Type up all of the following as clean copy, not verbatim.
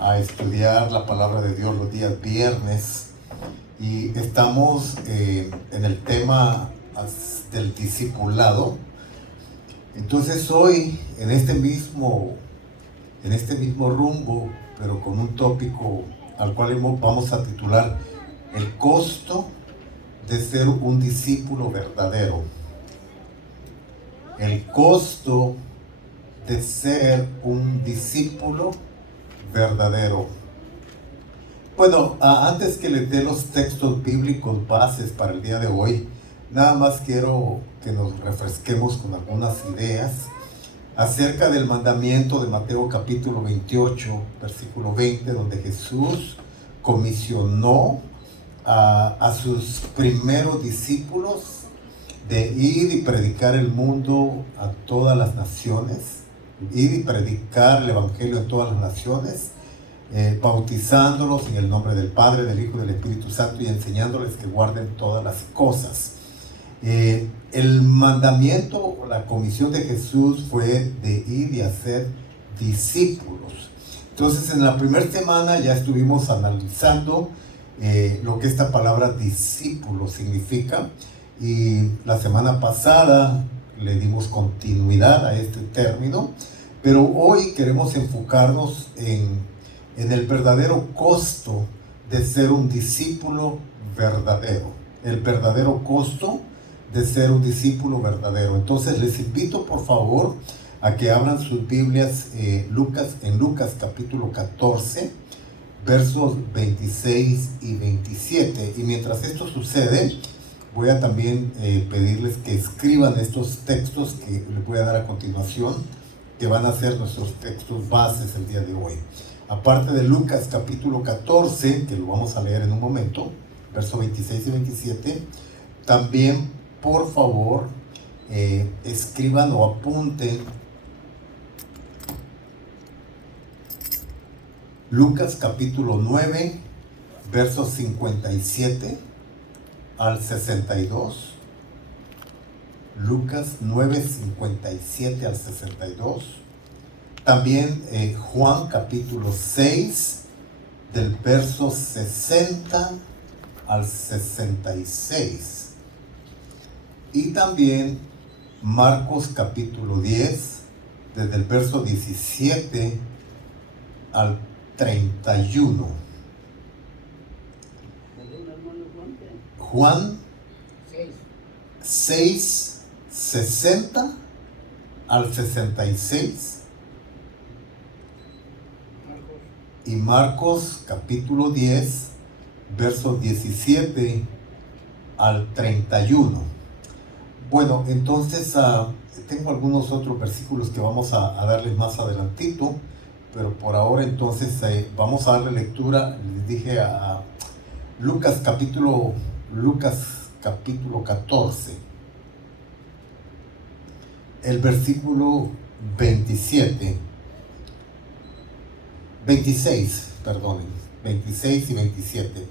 a estudiar la palabra de Dios los días viernes y estamos en el tema del discipulado. Entonces hoy en este mismo rumbo, pero con un tópico al cual vamos a titular el costo de ser un discípulo verdadero. El costo de ser un discípulo verdadero. Bueno, antes que les dé los textos bíblicos bases para el día de hoy, nada más quiero que nos refresquemos con algunas ideas acerca del mandamiento de Mateo capítulo 28, versículo 20, donde Jesús comisionó a sus primeros discípulos de ir y predicar el mundo a todas las naciones, ir y predicar el evangelio en todas las naciones, bautizándolos en el nombre del Padre, del Hijo y del Espíritu Santo y enseñándoles que guarden todas las cosas. El mandamiento o la comisión de Jesús fue de ir y hacer discípulos. Entonces en la primera semana ya estuvimos analizando lo que esta palabra discípulo significa, y la semana pasada le dimos continuidad a este término, pero hoy queremos enfocarnos en el verdadero costo de ser un discípulo verdadero, el verdadero costo de ser un discípulo verdadero. Entonces les invito por favor a que abran sus Biblias en Lucas capítulo 14, versos 26 y 27. Y mientras esto sucede, voy a también pedirles que escriban estos textos que les voy a dar a continuación, que van a ser nuestros textos bases el día de hoy. Aparte de Lucas capítulo 14, que lo vamos a leer en un momento, versos 26 y 27, también por favor escriban o apunten Lucas capítulo 9, versos 57 al 62. Lucas 9, 57 al 62. También Juan capítulo 6, del verso 60 al 66. Y también Marcos capítulo 10, desde el verso 17 al 31. Juan 6, 60 al 66. Y Marcos capítulo 10, versos 17 al 31. Bueno, entonces tengo algunos otros versículos que vamos a darles más adelantito, pero por ahora entonces vamos a darle lectura, les dije, a Lucas capítulo 14, el versículo 26 y 27.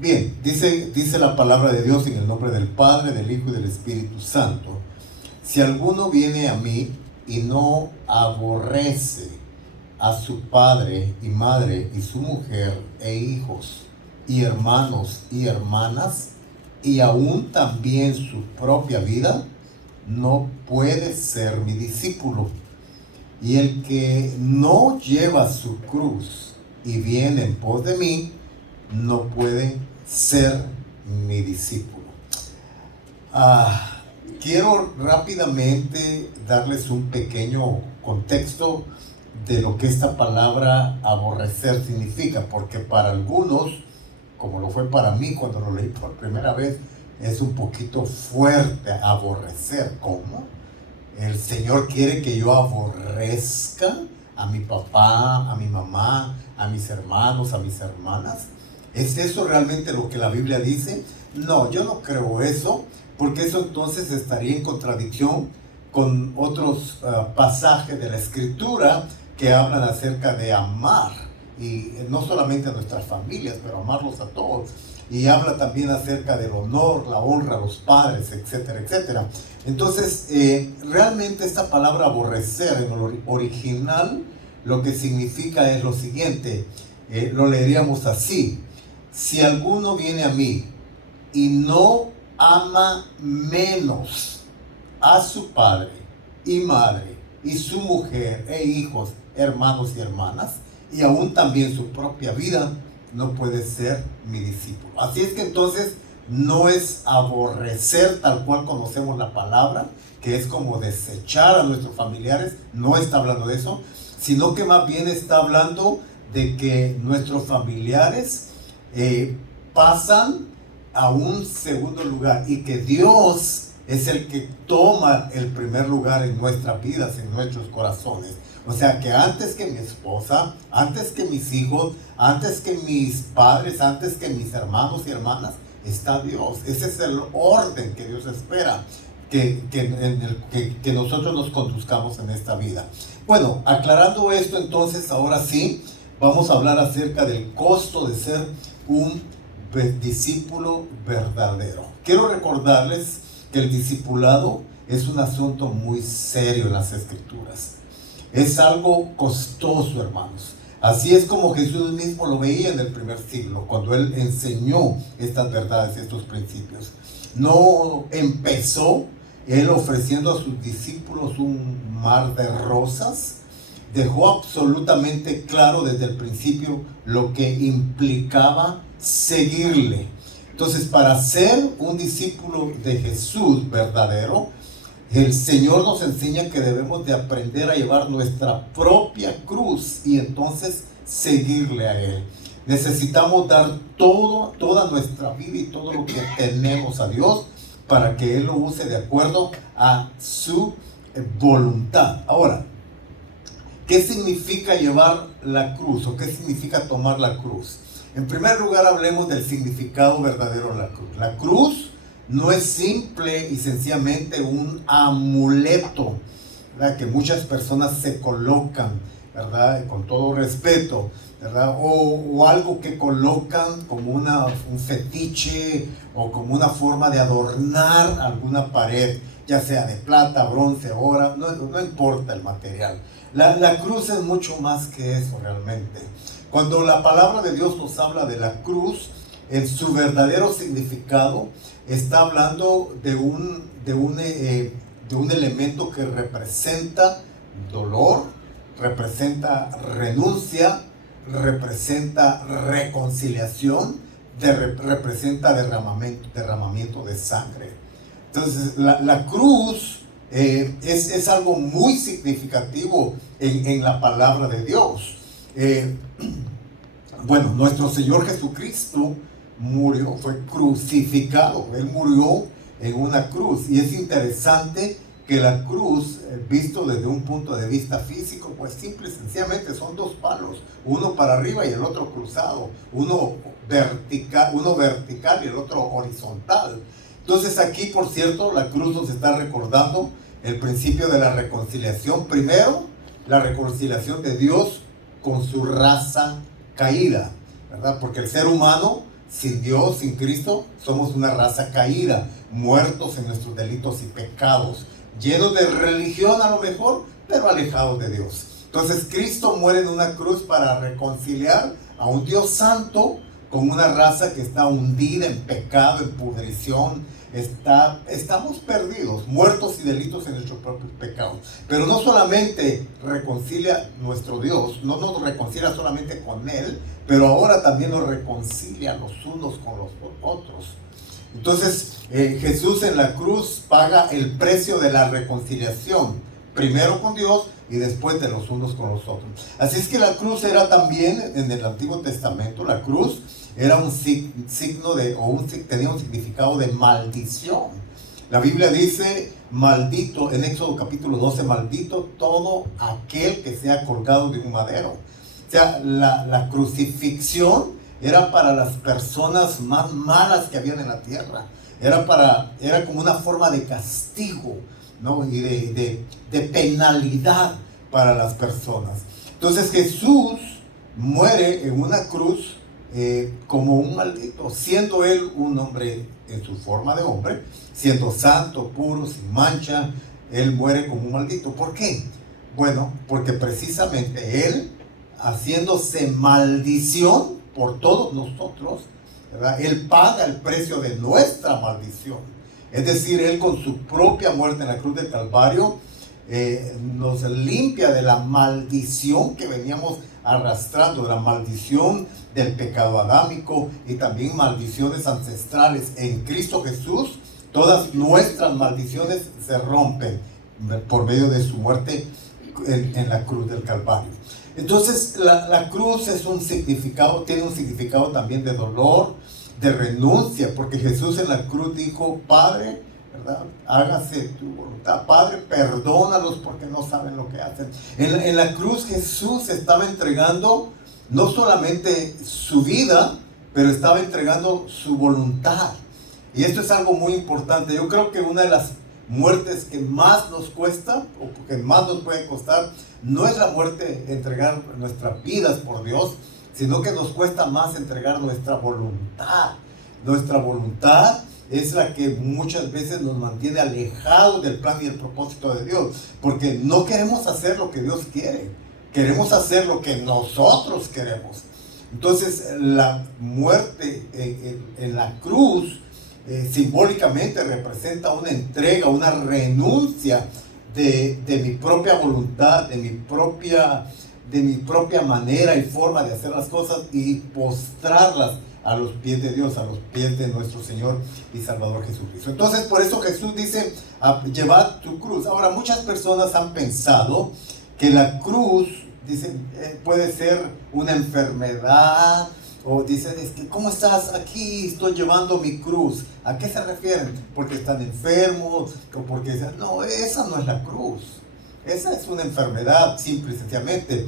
Bien, dice la palabra de Dios en el nombre del Padre, del Hijo y del Espíritu Santo. Si alguno viene a mí y no aborrece a su padre y madre y su mujer e hijos y hermanos y hermanas, y aún también su propia vida, no puede ser mi discípulo. Y el que no lleva su cruz y viene en pos de mí, no puede ser mi discípulo. Quiero rápidamente darles un pequeño contexto de lo que esta palabra aborrecer significa, porque para algunos, como lo fue para mí cuando lo leí por primera vez, es un poquito fuerte aborrecer. ¿Cómo? El Señor quiere que yo aborrezca a mi papá, a mi mamá, a mis hermanos, a mis hermanas. ¿Es eso realmente lo que la Biblia dice? No, yo no creo eso, porque eso entonces estaría en contradicción con otros pasajes de la Escritura que hablan acerca de amar, y no solamente a nuestras familias, pero amarlos a todos. Y habla también acerca del honor, la honra a los padres, etcétera, etcétera. Entonces, realmente esta palabra aborrecer en el original lo que significa es lo siguiente, lo leeríamos así: si alguno viene a mí y no ama menos a su padre y madre y su mujer e hijos, hermanos y hermanas, y aún también su propia vida, no puede ser mi discípulo. Así es que entonces no es aborrecer tal cual conocemos la palabra, que es como desechar a nuestros familiares, no está hablando de eso, sino que más bien está hablando de que nuestros familiares pasan a un segundo lugar y que Dios es el que toma el primer lugar en nuestras vidas, en nuestros corazones. O sea que antes que mi esposa, antes que mis hijos, antes que mis padres, antes que mis hermanos y hermanas, está Dios. Ese es el orden que Dios espera que nosotros nos conduzcamos en esta vida. Bueno, aclarando esto, entonces ahora sí vamos a hablar acerca del costo de ser un discípulo verdadero. Quiero recordarles que el discipulado es un asunto muy serio en las Escrituras. Es algo costoso, hermanos. Así es como Jesús mismo lo veía en el primer siglo, cuando Él enseñó estas verdades, estos principios. No empezó Él ofreciendo a sus discípulos un mar de rosas. Dejó absolutamente claro desde el principio lo que implicaba seguirle. Entonces, para ser un discípulo de Jesús verdadero, el Señor nos enseña que debemos de aprender a llevar nuestra propia cruz y entonces seguirle a Él. Necesitamos dar toda nuestra vida y todo lo que tenemos a Dios para que Él lo use de acuerdo a su voluntad. Ahora, ¿qué significa llevar la cruz o qué significa tomar la cruz? En primer lugar, hablemos del significado verdadero de la cruz. La cruz no es simple y sencillamente un amuleto, ¿verdad?, que muchas personas se colocan, ¿verdad?, con todo respeto, ¿verdad?, o algo que colocan como un fetiche o como una forma de adornar alguna pared, ya sea de plata, bronce, oro, no importa el material. La cruz es mucho más que eso realmente. Cuando la palabra de Dios nos habla de la cruz, en su verdadero significado, está hablando de un elemento que representa dolor, representa renuncia, representa reconciliación, representa derramamiento de sangre. Entonces, la cruz es algo muy significativo en la palabra de Dios. Bueno, nuestro Señor Jesucristo murió, fue crucificado, Él murió en una cruz, y es interesante que la cruz, visto desde un punto de vista físico, pues simple y sencillamente son dos palos, uno para arriba y el otro cruzado, uno vertical y el otro horizontal. Entonces aquí, por cierto, la cruz nos está recordando el principio de la reconciliación. Primero, la reconciliación de Dios con su raza caída, ¿verdad? Porque el ser humano, sin Dios, sin Cristo, somos una raza caída, muertos en nuestros delitos y pecados, llenos de religión a lo mejor, pero alejados de Dios. Entonces Cristo muere en una cruz para reconciliar a un Dios santo con una raza que está hundida en pecado, en pudrición. Estamos perdidos, muertos y delitos en nuestros propios pecados. Pero no solamente reconcilia nuestro Dios, no nos reconcilia solamente con Él, pero ahora también nos reconcilia los unos con los otros. Entonces, Jesús en la cruz paga el precio de la reconciliación, primero con Dios y después de los unos con los otros. Así es que la cruz era también, en el Antiguo Testamento, la cruz era un signo tenía un significado de maldición. La Biblia dice, maldito, en Éxodo capítulo 12, maldito todo aquel que sea colgado de un madero. O sea, la crucifixión era para las personas más malas que habían en la tierra. Era como una forma de castigo, ¿no?, y de penalidad para las personas. Entonces Jesús muere en una cruz como un maldito, siendo Él un hombre en su forma de hombre, siendo santo, puro, sin mancha. Él muere como un maldito. ¿Por qué? Bueno, porque precisamente Él, haciéndose maldición por todos nosotros, ¿verdad? Él paga el precio de nuestra maldición. Es decir, Él con su propia muerte en la cruz del Calvario nos limpia de la maldición que veníamos arrastrando, de la maldición del pecado adámico y también maldiciones ancestrales. En Cristo Jesús, todas nuestras maldiciones se rompen por medio de su muerte en la cruz del Calvario. Entonces, la cruz es un significado, tiene un significado también de dolor, de renuncia, porque Jesús en la cruz dijo: Padre, ¿verdad?, hágase tu voluntad. Padre, perdónalos porque no saben lo que hacen. En la cruz Jesús estaba entregando no solamente su vida, pero estaba entregando su voluntad. Y esto es algo muy importante. Yo creo que una de las muertes que más nos cuesta, o que más nos puede costar, no es la muerte, entregar nuestras vidas por Dios, sino que nos cuesta más entregar nuestra voluntad. Nuestra voluntad es la que muchas veces nos mantiene alejados del plan y el propósito de Dios, porque no queremos hacer lo que Dios quiere, queremos hacer lo que nosotros queremos. Entonces, la muerte en la cruz simbólicamente representa una entrega, una renuncia de mi propia voluntad, de mi propia manera y forma de hacer las cosas, y postrarlas a los pies de Dios, a los pies de nuestro Señor y Salvador Jesucristo. Entonces, por eso Jesús dice: llevad tu cruz. Ahora, muchas personas han pensado que la cruz, dicen, puede ser una enfermedad, o dicen: es que, ¿cómo estás aquí? Estoy llevando mi cruz. ¿A qué se refieren? Porque están enfermos, o porque dicen: no, esa no es la cruz. Esa es una enfermedad, simple y sencillamente.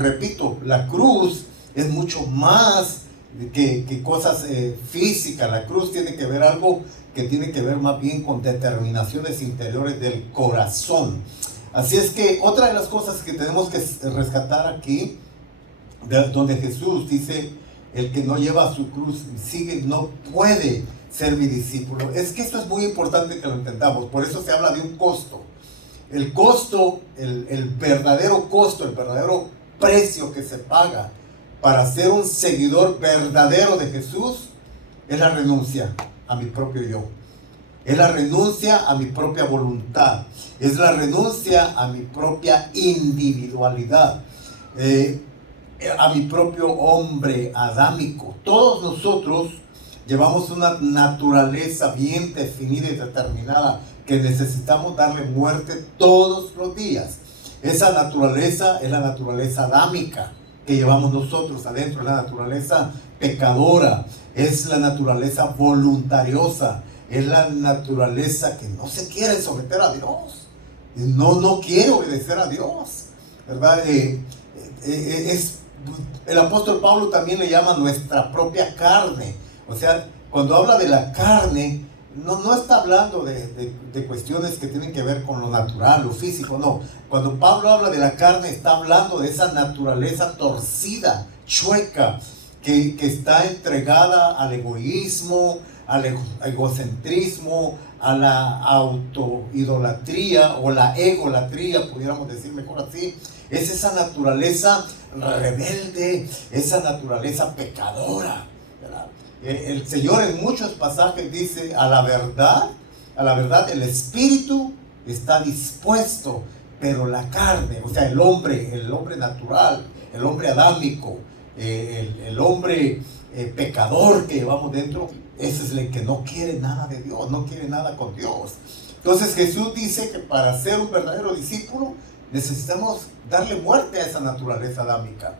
Repito, la cruz es mucho más que cosas físicas. La cruz tiene que ver algo que tiene que ver más bien con determinaciones interiores del corazón. Así es que otra de las cosas que tenemos que rescatar aquí, donde Jesús dice: el que no lleva su cruz sigue, no puede ser mi discípulo, es que esto es muy importante que lo entendamos. Por eso se habla de un costo. El costo, el verdadero costo, el verdadero precio que se paga para ser un seguidor verdadero de Jesús, es la renuncia a mi propio yo. Es la renuncia a mi propia voluntad. Es la renuncia a mi propia individualidad. A mi propio hombre adámico. Todos nosotros llevamos una naturaleza bien definida y determinada que necesitamos darle muerte todos los días. Esa naturaleza es la naturaleza adámica que llevamos nosotros adentro, es la naturaleza pecadora, es la naturaleza voluntariosa, es la naturaleza que no se quiere someter a Dios, no quiere obedecer a Dios, ¿verdad? El apóstol Pablo también le llama nuestra propia carne. O sea, cuando habla de la carne, no está hablando de cuestiones que tienen que ver con lo natural, lo físico, no. Cuando Pablo habla de la carne, está hablando de esa naturaleza torcida, chueca, que está entregada al egoísmo, al egocentrismo, a la autoidolatría o la egolatría, pudiéramos decir mejor así. Es esa naturaleza rebelde, esa naturaleza pecadora, ¿verdad? El Señor en muchos pasajes dice: a la verdad el espíritu está dispuesto, pero la carne, o sea, el hombre natural, el hombre adámico, el hombre pecador que llevamos dentro, ese es el que no quiere nada de Dios, no quiere nada con Dios. Entonces Jesús dice que para ser un verdadero discípulo necesitamos darle muerte a esa naturaleza adámica.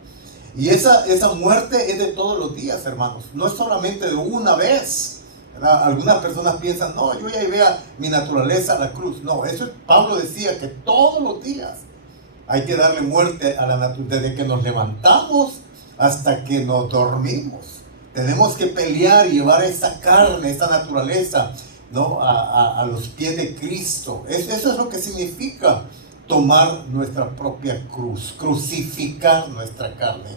Y esa muerte es de todos los días, hermanos. No es solamente de una vez, ¿verdad? Algunas personas piensan: no, yo ya llevé a mi naturaleza a la cruz. No, eso Pablo decía que todos los días hay que darle muerte a la naturaleza, desde que nos levantamos hasta que nos dormimos. Tenemos que pelear y llevar esa carne, esa naturaleza, ¿no?, a los pies de Cristo. Eso es lo que significa tomar nuestra propia cruz, crucificar nuestra carne.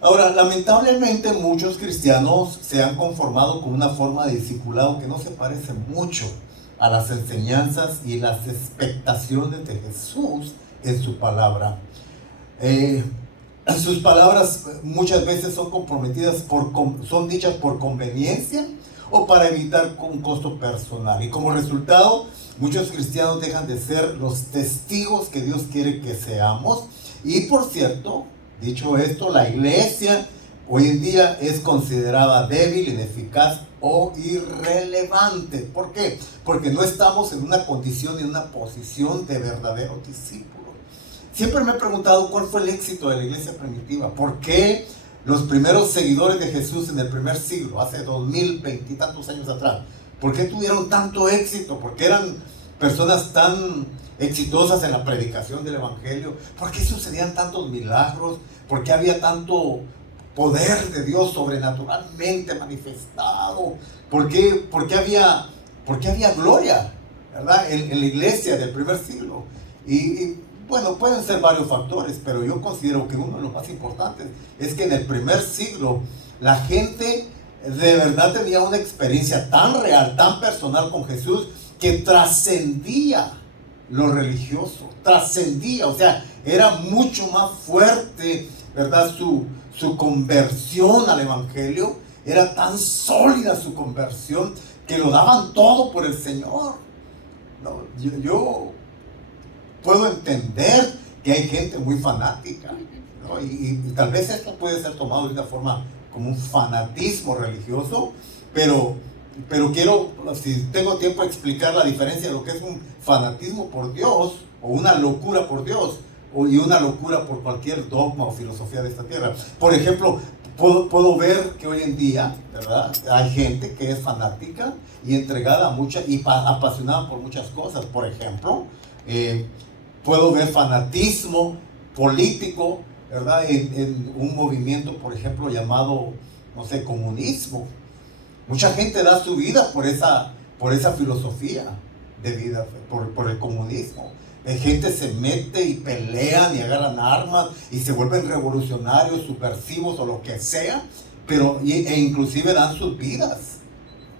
Ahora, lamentablemente muchos cristianos se han conformado con una forma de discipulado que no se parece mucho a las enseñanzas y las expectaciones de Jesús en su palabra. Sus palabras muchas veces son comprometidas, son dichas por conveniencia o para evitar un costo personal. Y como resultado, muchos cristianos dejan de ser los testigos que Dios quiere que seamos. Y por cierto, dicho esto, la iglesia hoy en día es considerada débil, ineficaz o irrelevante. ¿Por qué? Porque no estamos en una condición y en una posición de verdadero discípulo. Siempre me he preguntado cuál fue el éxito de la iglesia primitiva. ¿Por qué los primeros seguidores de Jesús en el primer siglo, hace 2020 y tantos años atrás, por qué tuvieron tanto éxito? ¿Por qué eran personas tan exitosas en la predicación del evangelio? ¿Por qué sucedían tantos milagros? ¿Por qué había tanto poder de Dios sobrenaturalmente manifestado? ¿Por qué había gloria, ¿verdad? En la iglesia del primer siglo? Bueno, pueden ser varios factores, pero yo considero que uno de los más importantes es que en el primer siglo la gente de verdad tenía una experiencia tan real, tan personal con Jesús, que trascendía lo religioso, trascendía, o sea, era mucho más fuerte, ¿verdad? Su conversión al evangelio, era tan sólida su conversión, que lo daban todo por el Señor. No, yo puedo entender que hay gente muy fanática, ¿no? Y tal vez esto puede ser tomado de una forma como un fanatismo religioso, pero quiero, si tengo tiempo, explicar la diferencia de lo que es un fanatismo por Dios, o una locura por Dios, y una locura por cualquier dogma o filosofía de esta tierra. Por ejemplo, puedo ver que hoy en día, ¿verdad?, hay gente que es fanática y entregada a muchas y apasionada por muchas cosas. Por ejemplo, puedo ver fanatismo político, ¿verdad?, en un movimiento, por ejemplo, llamado, no sé, comunismo. Mucha gente da su vida por esa filosofía de vida, por el comunismo. Gente se mete y pelean y agarran armas y se vuelven revolucionarios, subversivos o lo que sea, e inclusive dan sus vidas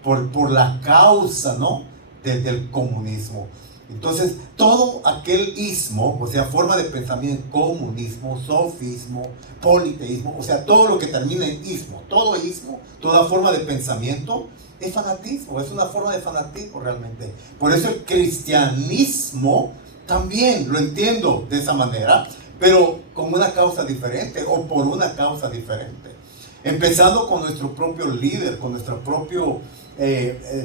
por la causa, ¿no?, del comunismo. Entonces, todo aquel ismo, o sea, forma de pensamiento, comunismo, sofismo, politeísmo, o sea, todo lo que termina en ismo, toda forma de pensamiento es fanatismo, es una forma de fanatismo realmente. Por eso el cristianismo también lo entiendo de esa manera, pero con una causa diferente o por una causa diferente. Empezando con nuestro propio líder, con nuestro propio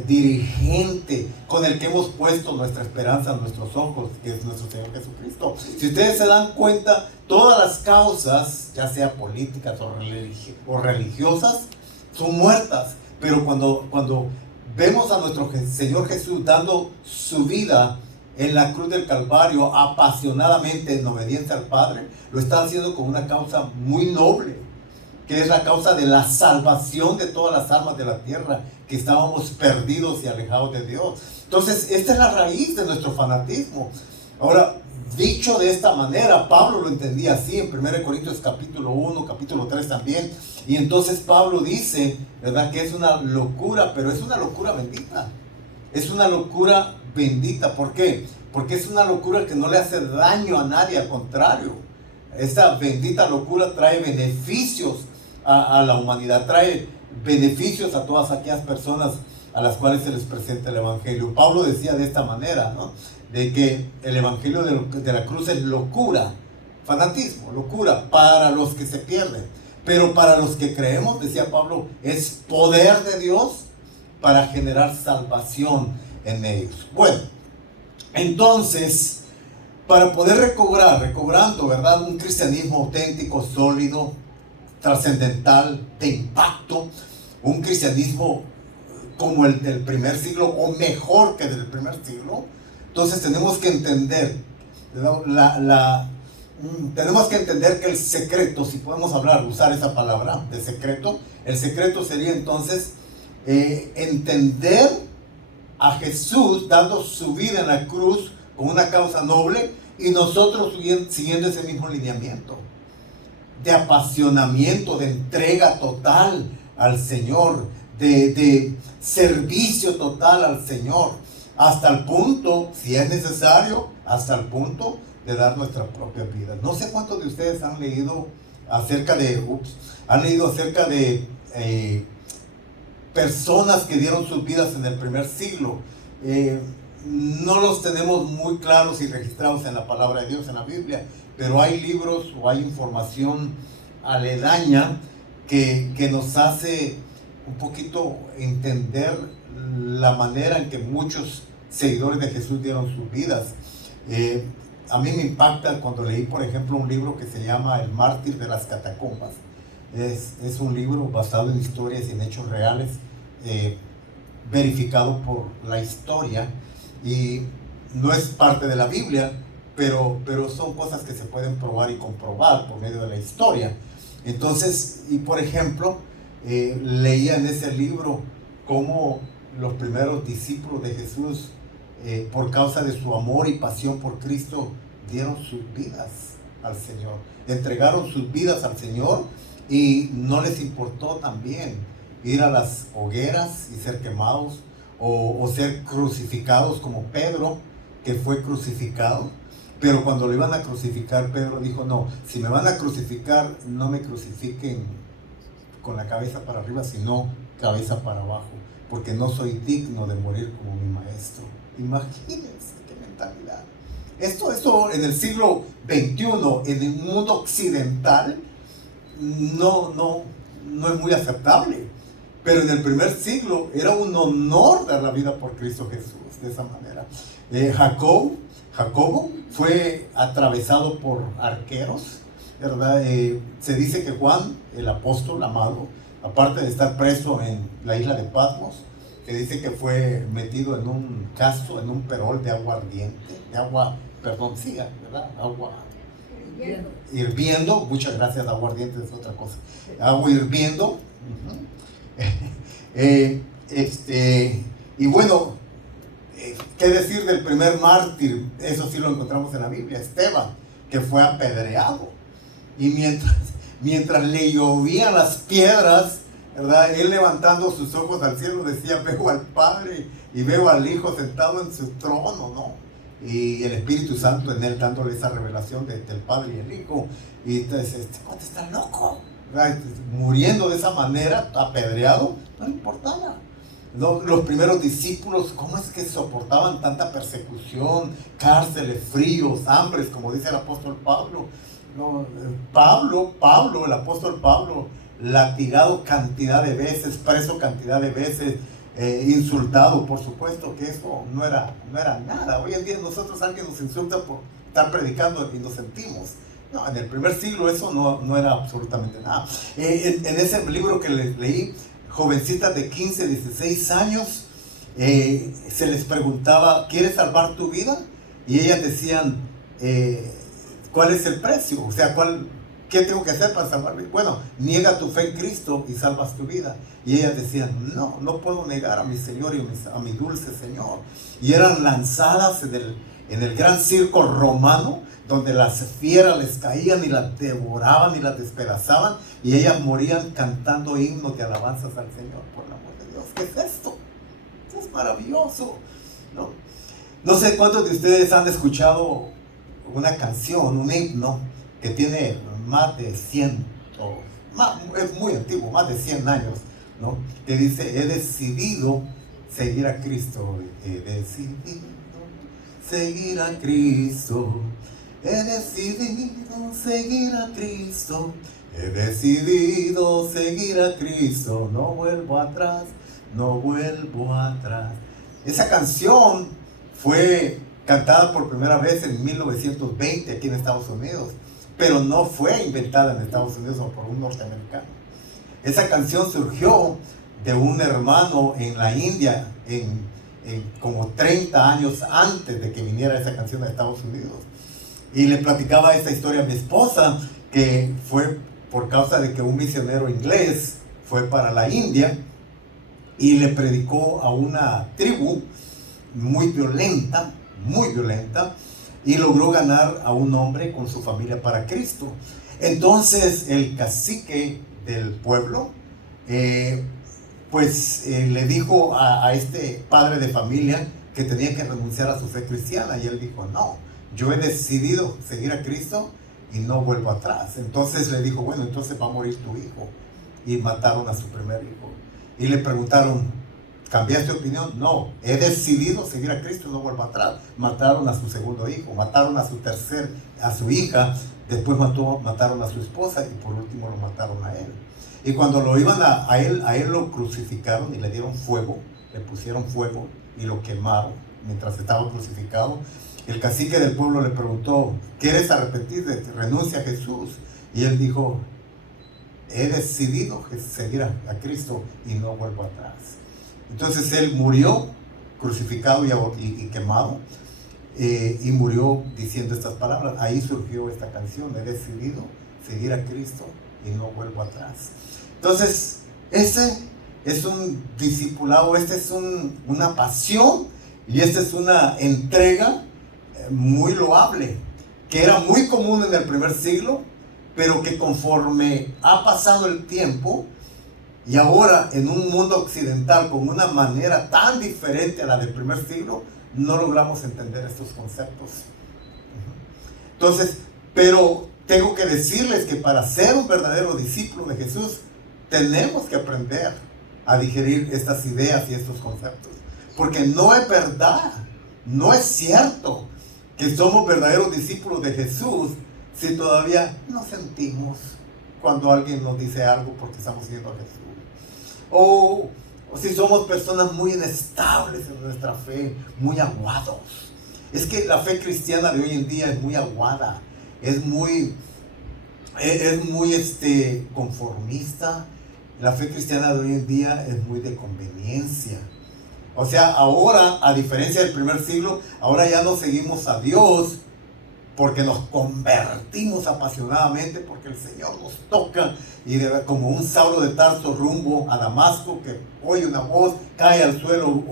dirigente, con el que hemos puesto nuestra esperanza en nuestros ojos, que es nuestro Señor Jesucristo. Si ustedes se dan cuenta, todas las causas, ya sea políticas o religiosas, son muertas. Pero cuando vemos a nuestro Señor Jesús dando su vida en la cruz del Calvario apasionadamente en obediencia al Padre, lo está haciendo con una causa muy noble, que es la causa de la salvación de todas las almas de la tierra, que estábamos perdidos y alejados de Dios. Entonces, esta es la raíz de nuestro fanatismo. Ahora, dicho de esta manera, Pablo lo entendía así en 1 Corintios capítulo 1, capítulo 3 también. Y entonces Pablo dice, ¿verdad?, que es una locura, pero es una locura bendita. Es una locura bendita. ¿Por qué? Porque es una locura que no le hace daño a nadie, al contrario. Esta bendita locura trae beneficios a la humanidad, trae beneficios a todas aquellas personas a las cuales se les presenta el evangelio. Pablo decía de esta manera, ¿no?, de que el evangelio de la cruz es locura, fanatismo, locura para los que se pierden, pero para los que creemos, decía Pablo, es poder de Dios para generar salvación en ellos. Bueno, entonces, para poder recobrando, ¿verdad?, un cristianismo auténtico, sólido, trascendental, de impacto, un cristianismo como el del primer siglo o mejor que del primer siglo, entonces tenemos que entender tenemos que entender que el secreto, si podemos usar esa palabra de secreto, el secreto sería entonces entender a Jesús dando su vida en la cruz con una causa noble, y nosotros siguiendo ese mismo lineamiento de apasionamiento, de entrega total al Señor, de servicio total al Señor, hasta el punto, si es necesario, hasta el punto de dar nuestra propia vida. No sé cuántos de ustedes han leído acerca de, personas que dieron sus vidas en el primer siglo. No los tenemos muy claros y registrados en la palabra de Dios, en la Biblia, pero hay libros o hay información aledaña que nos hace un poquito entender la manera en que muchos seguidores de Jesús dieron sus vidas. A mí me impacta cuando leí, por ejemplo, un libro que se llama El mártir de las catacumbas. Es un libro basado en historias y en hechos reales, verificado por la historia, y no es parte de la Biblia, pero son cosas que se pueden probar y comprobar por medio de la historia. Entonces, y por ejemplo, leía en ese libro cómo los primeros discípulos de Jesús, por causa de su amor y pasión por Cristo, dieron sus vidas al Señor, entregaron sus vidas al Señor, y no les importó también ir a las hogueras y ser quemados, o ser crucificados como Pedro, que fue crucificado. Pero cuando lo iban a crucificar, Pedro dijo: no, si me van a crucificar, no me crucifiquen con la cabeza para arriba, sino cabeza para abajo, porque no soy digno de morir como mi maestro. Imagínense qué mentalidad. Esto en el siglo XXI, en el mundo occidental, no es muy aceptable. Pero en el primer siglo era un honor dar la vida por Cristo Jesús de esa manera. Jacobo fue atravesado por arqueros, ¿verdad? Se dice que Juan, el apóstol amado, aparte de estar preso en la isla de Patmos, se dice que fue metido en un caso, en un perol de agua ardiente, agua hirviendo. Muchas gracias. Agua ardiente es otra cosa. Agua hirviendo. Y bueno, ¿qué decir del primer mártir? Eso sí lo encontramos en la Biblia, Esteban, que fue apedreado. Y mientras le llovían las piedras, ¿verdad?, él, levantando sus ojos al cielo, decía: veo al Padre y veo al Hijo sentado en su trono, ¿no? Y el Espíritu Santo en él, dándole esa revelación del Padre y el Hijo. Y entonces, este cuate está loco, ¿verdad? Muriendo de esa manera, apedreado, no le importaba. Los primeros discípulos, ¿cómo es que soportaban tanta persecución, cárceles, fríos, hambres, como dice el apóstol Pablo? El apóstol Pablo, latigado cantidad de veces, preso cantidad de veces, insultado, por supuesto que eso no era nada. Hoy en día nosotros, alguien nos insulta por estar predicando y nos sentimos. No, en el primer siglo eso no era absolutamente nada. En ese libro que les leí, jovencitas de 15, 16 años, se les preguntaba: ¿quieres salvar tu vida? Y ellas decían: ¿cuál es el precio? O sea, ¿qué tengo que hacer para salvarme? Bueno, niega tu fe en Cristo y salvas tu vida. Y ellas decían: no puedo negar a mi Señor y a mi dulce Señor. Y eran lanzadas en el gran circo romano, donde las fieras les caían y las devoraban y las despedazaban, y ellas morían cantando himnos de alabanzas al Señor. Por el amor de Dios, ¿qué es esto? Esto es maravilloso, ¿no? No sé cuántos de ustedes han escuchado una canción, un himno, que tiene más de 100, es muy antiguo, más de 100 años, ¿no? Que dice: he decidido seguir a Cristo, he decidido seguir a Cristo, he decidido seguir a Cristo, he decidido seguir a Cristo, no vuelvo atrás, no vuelvo atrás. Esa canción fue cantada por primera vez en 1920 aquí en Estados Unidos, pero no fue inventada en Estados Unidos o por un norteamericano. Esa canción surgió de un hermano en la India, como 30 años antes de que viniera esa canción a Estados Unidos. Y le platicaba esta historia a mi esposa, que fue por causa de que un misionero inglés fue para la India y le predicó a una tribu muy violenta, y logró ganar a un hombre con su familia para Cristo. Entonces el cacique del pueblo, le dijo a este padre de familia que tenía que renunciar a su fe cristiana, y él dijo: no, yo he decidido seguir a Cristo y no vuelvo atrás. Entonces le dijo, bueno, entonces va a morir tu hijo. Y mataron a su primer hijo. Y le preguntaron, ¿cambiaste de opinión? No, he decidido seguir a Cristo y no vuelvo atrás. Mataron a su segundo hijo, mataron a su hija, después mataron a su esposa y por último lo mataron a él. Y cuando lo iban a él lo crucificaron y le dieron fuego, le pusieron fuego y lo quemaron mientras estaba crucificado. El cacique del pueblo le preguntó, ¿quieres arrepentirte? Renuncia a Jesús. Y él dijo, he decidido seguir a Cristo y no vuelvo atrás. Entonces él murió crucificado y quemado, y murió diciendo estas palabras. Ahí surgió esta canción, he decidido seguir a Cristo y no vuelvo atrás. Entonces ese es un discipulado, esta es una pasión y esta es una entrega muy loable, que era muy común en el primer siglo, pero que conforme ha pasado el tiempo y ahora en un mundo occidental con una manera tan diferente a la del primer siglo, no logramos entender estos conceptos. Entonces, pero tengo que decirles que para ser un verdadero discípulo de Jesús, tenemos que aprender a digerir estas ideas y estos conceptos, porque no es verdad, no es cierto que somos verdaderos discípulos de Jesús si todavía no sentimos cuando alguien nos dice algo porque estamos siguiendo a Jesús. O si somos personas muy inestables en nuestra fe, muy aguados. Es que la fe cristiana de hoy en día es muy aguada, es muy conformista. La fe cristiana de hoy en día es muy de conveniencia. O sea, ahora, a diferencia del primer siglo, ahora ya no seguimos a Dios porque nos convertimos apasionadamente, porque el Señor nos toca y como un Saulo de Tarso rumbo a Damasco, que oye una voz, cae al suelo,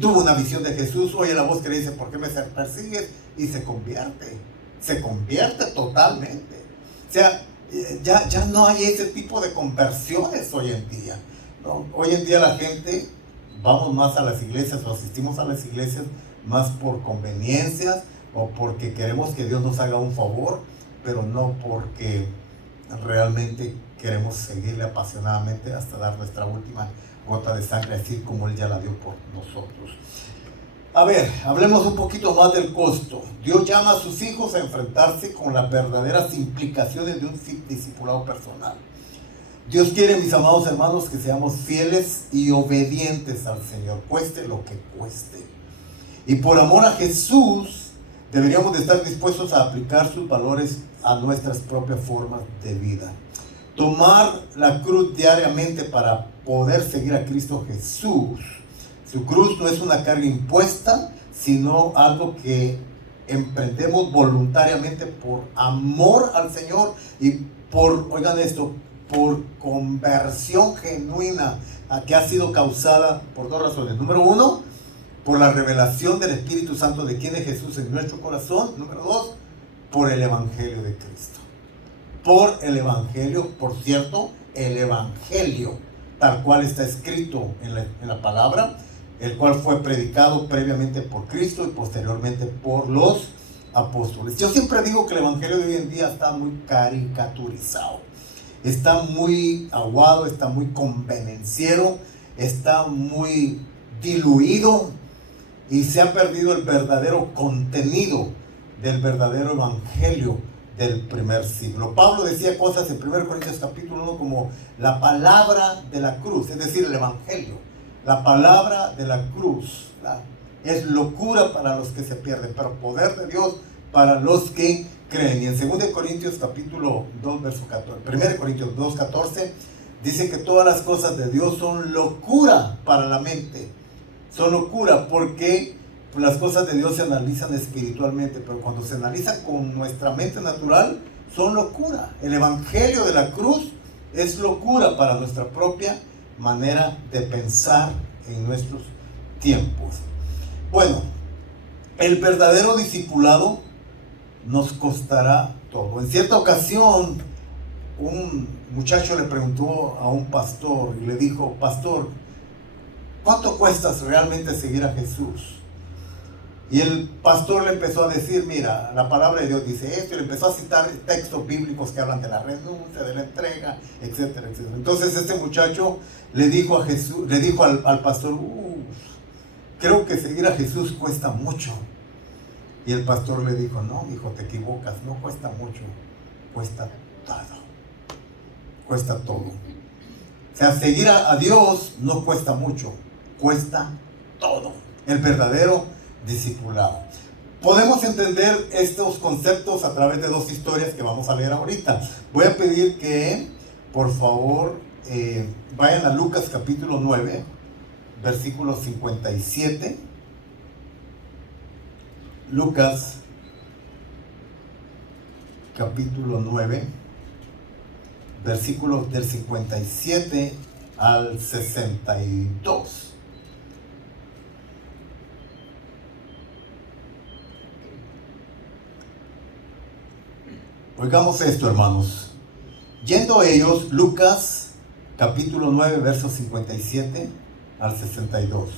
tuvo una visión de Jesús, oye la voz que le dice, ¿por qué me persigues? Y se convierte totalmente. O sea, ya no hay ese tipo de conversiones hoy en día, ¿no? Hoy en día la gente, vamos más a las iglesias o asistimos a las iglesias más por conveniencias, o porque queremos que Dios nos haga un favor, pero no porque realmente queremos seguirle apasionadamente hasta dar nuestra última gota de sangre, así como Él ya la dio por nosotros. A ver, hablemos un poquito más del costo. Dios llama a sus hijos a enfrentarse con las verdaderas implicaciones de un discipulado personal. Dios quiere, mis amados hermanos, que seamos fieles y obedientes al Señor, cueste lo que cueste. Y por amor a Jesús, deberíamos de estar dispuestos a aplicar sus valores a nuestras propias formas de vida. Tomar la cruz diariamente para poder seguir a Cristo Jesús. Su cruz no es una carga impuesta, sino algo que emprendemos voluntariamente por amor al Señor y oigan esto, por conversión genuina que ha sido causada por dos razones. Número uno, por la revelación del Espíritu Santo de quién es Jesús en nuestro corazón. Número dos, por el Evangelio de Cristo. Por el Evangelio, por cierto, el Evangelio, tal cual está escrito en la palabra, el cual fue predicado previamente por Cristo y posteriormente por los apóstoles. Yo siempre digo que el Evangelio de hoy en día está muy caricaturizado, está muy aguado, está muy convenenciero, está muy diluido, y se ha perdido el verdadero contenido del verdadero evangelio del primer siglo. Pablo decía cosas en 1 Corintios capítulo 1 como la palabra de la cruz, es decir, el evangelio. La palabra de la cruz, ¿verdad?, es locura para los que se pierden, pero poder de Dios para los que creen. Y en 2 Corintios capítulo 2, verso 14, 1 Corintios 2, 14, dice que todas las cosas de Dios son locura para la mente. Son locura porque las cosas de Dios se analizan espiritualmente, pero cuando se analizan con nuestra mente natural, son locura. El evangelio de la cruz es locura para nuestra propia manera de pensar en nuestros tiempos. Bueno, el verdadero discipulado nos costará todo. En cierta ocasión, un muchacho le preguntó a un pastor y le dijo, pastor, ¿cuánto cuesta realmente seguir a Jesús? Y el pastor le empezó a decir, mira, la palabra de Dios dice esto, y le empezó a citar textos bíblicos que hablan de la renuncia, de la entrega, etcétera, etcétera. Entonces este muchacho le dijo a Jesús, le dijo al pastor, creo que seguir a Jesús cuesta mucho. Y el pastor le dijo, no, hijo, te equivocas, no cuesta mucho, cuesta todo. Cuesta todo. O sea, seguir a Dios no cuesta mucho, cuesta todo. El verdadero discipulado. Podemos entender estos conceptos a través de dos historias que vamos a leer ahorita. Voy a pedir que, por favor, vayan a Lucas capítulo 9, versículo 57. Lucas capítulo 9, versículos del 57 al 62. Oigamos esto, hermanos. Yendo ellos, Lucas capítulo 9, versos 57 al 62.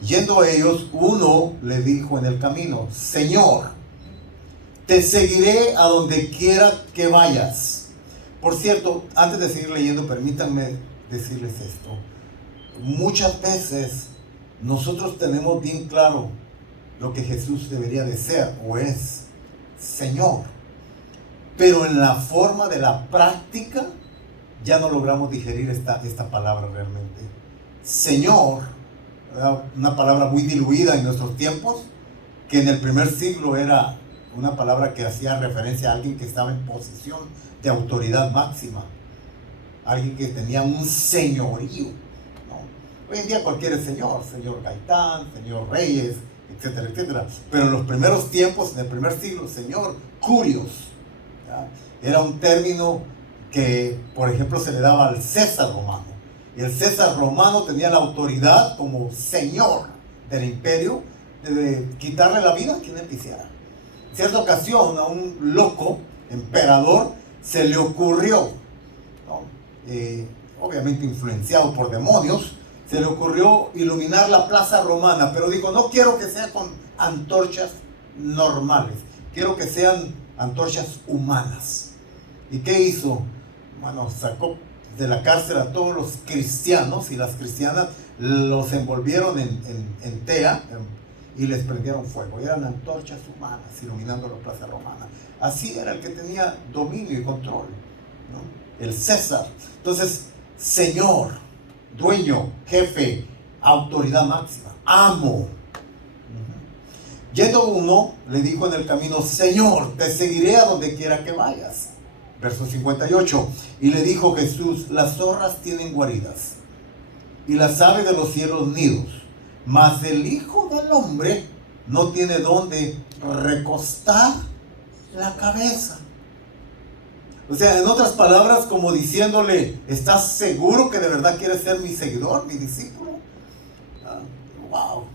Yendo ellos, uno le dijo en el camino, Señor, te seguiré a donde quiera que vayas. Por cierto, antes de seguir leyendo, permítanme decirles esto. Muchas veces nosotros tenemos bien claro lo que Jesús debería de ser o es Señor. Pero en la forma de la práctica ya no logramos digerir esta palabra realmente. Señor, una palabra muy diluida en nuestros tiempos, que en el primer siglo era una palabra que hacía referencia a alguien que estaba en posición de autoridad máxima, alguien que tenía un señorío, ¿no? Hoy en día cualquiera es señor Gaitán, señor Reyes, etcétera, etcétera. Pero en los primeros tiempos, en el primer siglo, señor Curios, era un término que, por ejemplo, se le daba al César romano. Y el César romano tenía la autoridad como señor del imperio de quitarle la vida a quien él quisiera. En cierta ocasión a un loco emperador se le ocurrió, ¿no? Obviamente influenciado por demonios, se le ocurrió iluminar la plaza romana, pero dijo, no quiero que sea con antorchas normales, quiero que sean antorchas humanas. ¿Y qué hizo? Bueno, sacó de la cárcel a todos los cristianos y las cristianas, los envolvieron en tea y les prendieron fuego. Y eran antorchas humanas iluminando la plaza romana. Así era el que tenía dominio y control, ¿no? El César. Entonces, señor, dueño, jefe, autoridad máxima, amo. Yendo uno, le dijo en el camino, Señor, te seguiré a donde quiera que vayas. Verso 58. Y le dijo Jesús, las zorras tienen guaridas y las aves de los cielos nidos, mas el Hijo del Hombre no tiene dónde recostar la cabeza. O sea, en otras palabras, como diciéndole, ¿estás seguro que de verdad quieres ser mi seguidor, mi discípulo? Wow.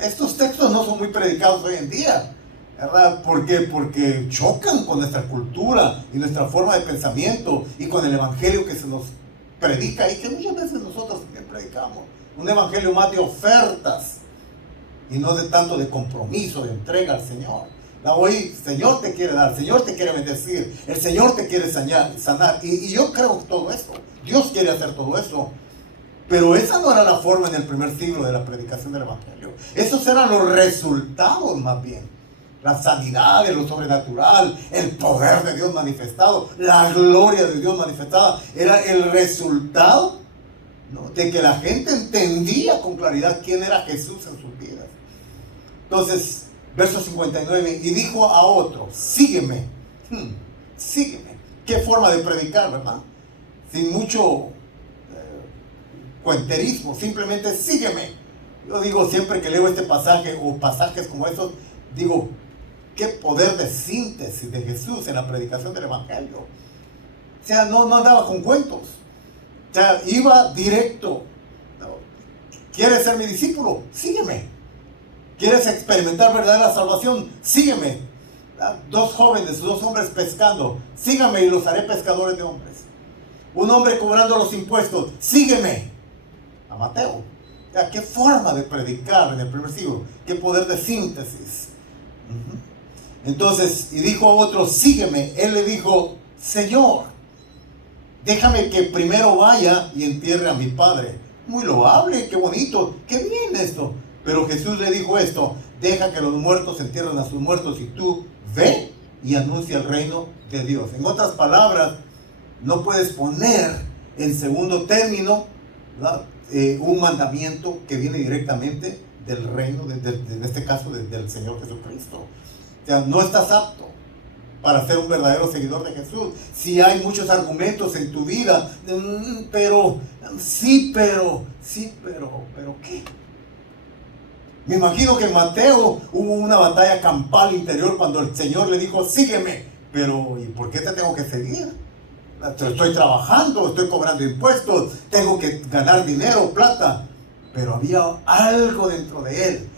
Estos textos no son muy predicados hoy en día, ¿verdad? ¿Por qué? Porque chocan con nuestra cultura y nuestra forma de pensamiento y con el evangelio que se nos predica y que muchas veces nosotros también predicamos. Un evangelio más de ofertas y no de tanto de compromiso, de entrega al Señor. Hoy el Señor te quiere dar, el Señor te quiere bendecir, el Señor te quiere sanar. Y yo creo todo esto. Dios quiere hacer todo eso. Pero esa no era la forma en el primer siglo de la predicación del evangelio. Esos eran los resultados más bien. La sanidad de lo sobrenatural, el poder de Dios manifestado, la gloria de Dios manifestada. Era el resultado, ¿no?, de que la gente entendía con claridad quién era Jesús en sus vidas. Entonces, verso 59, y dijo a otro, sígueme, sígueme. Qué forma de predicar, ¿verdad? Sin mucho cuenterismo, simplemente sígueme. Yo digo siempre que leo este pasaje o pasajes como estos, digo, qué poder de síntesis de Jesús en la predicación del evangelio. O sea, no andaba con cuentos. O sea, iba directo. ¿Quieres ser mi discípulo? Sígueme. ¿Quieres experimentar verdadera salvación? Sígueme. Dos jóvenes, dos hombres pescando. Síganme y los haré pescadores de hombres. Un hombre cobrando los impuestos. Sígueme. A Mateo. sea, qué forma de predicar en el primer siglo, qué poder de síntesis. Entonces, y dijo a otro, sígueme. Él le dijo, Señor, déjame que primero vaya y entierre a mi padre. Muy loable, qué bonito, qué bien esto. Pero Jesús le dijo esto, deja que los muertos entierren a sus muertos y tú ve y anuncia el reino de Dios. En otras palabras, no puedes poner en segundo término, un mandamiento que viene directamente del reino, en este caso del Señor Jesucristo. O sea, no estás apto para ser un verdadero seguidor de Jesús. Si hay muchos argumentos en tu vida, pero ¿qué? Me imagino que en Mateo hubo una batalla campal interior cuando el Señor le dijo, sígueme. Pero, ¿y por qué te tengo que seguir? Estoy trabajando, estoy cobrando impuestos, tengo que ganar dinero, plata. Pero había algo dentro de él,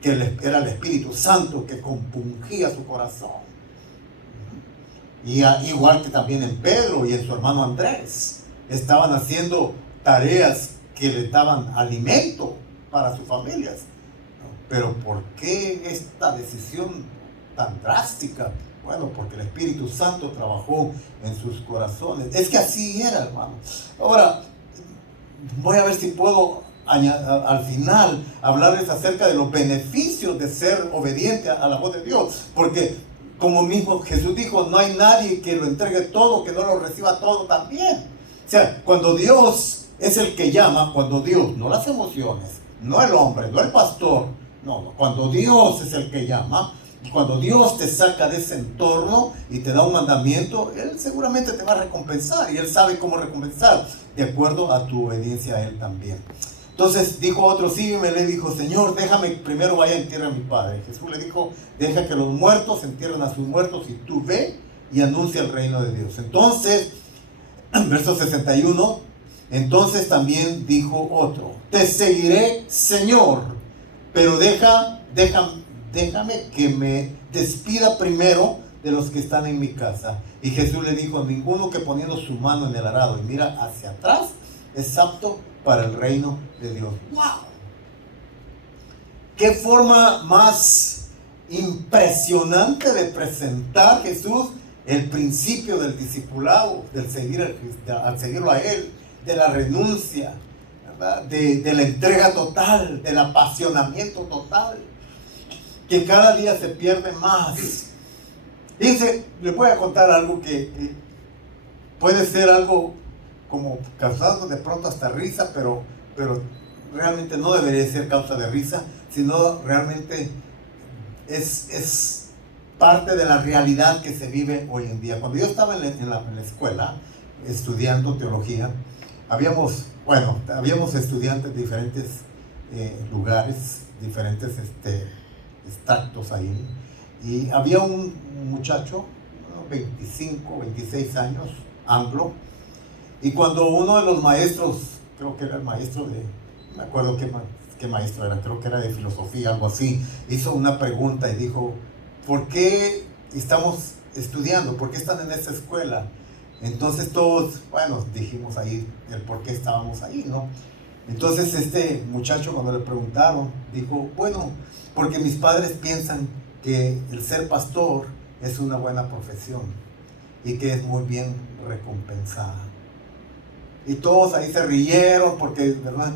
que era el Espíritu Santo que compungía su corazón. Y igual que también en Pedro y en su hermano Andrés, estaban haciendo tareas que le daban alimento para sus familias. Pero ¿por qué esta decisión tan drástica? Bueno, porque el Espíritu Santo trabajó en sus corazones. Es que así era, hermano. Ahora, voy a ver si puedo al final hablarles acerca de los beneficios de ser obediente a la voz de Dios. Porque como mismo Jesús dijo, no hay nadie que lo entregue todo, que no lo reciba todo también. O sea, cuando Dios es el que llama, cuando Dios, no las emociones, no el hombre, no el pastor, no, cuando Dios es el que llama, y cuando Dios te saca de ese entorno y te da un mandamiento, Él seguramente te va a recompensar, y Él sabe cómo recompensar, de acuerdo a tu obediencia a Él también. Entonces dijo otro, sígueme, le dijo, Señor, déjame primero vaya a entierrar a mi padre. Jesús le dijo, deja que los muertos entierren a sus muertos y tú ve y anuncia el reino de Dios. Entonces, verso 61, entonces también dijo otro, te seguiré, Señor, pero déjame que me despida primero de los que están en mi casa. Y Jesús le dijo, ninguno que poniendo su mano en el arado y mira hacia atrás es apto para el reino de Dios. ¡Wow! ¡Qué forma más impresionante de presentar Jesús el principio del discipulado, del al seguirlo a Él, de la renuncia, ¿verdad? De la entrega total, del apasionamiento total, que cada día se pierde más. Fíjense, les voy a contar algo que puede ser algo como causando de pronto hasta risa, pero realmente no debería ser causa de risa, sino realmente es parte de la realidad que se vive hoy en día. Cuando yo estaba en la escuela estudiando teología, habíamos estudiantes de diferentes lugares, diferentes extractos ahí, y había un muchacho, 25, 26 años, anglo. Y cuando uno de los maestros, creo que era el maestro no me acuerdo qué maestro era, creo que era de filosofía, algo así, hizo una pregunta y dijo, ¿por qué estamos estudiando? ¿Por qué están en esta escuela? Entonces todos, dijimos ahí el por qué estábamos ahí, ¿no? Entonces este muchacho, cuando le preguntaron, dijo, porque mis padres piensan que el ser pastor es una buena profesión y que es muy bien recompensada. Y todos ahí se rieron porque, ¿verdad?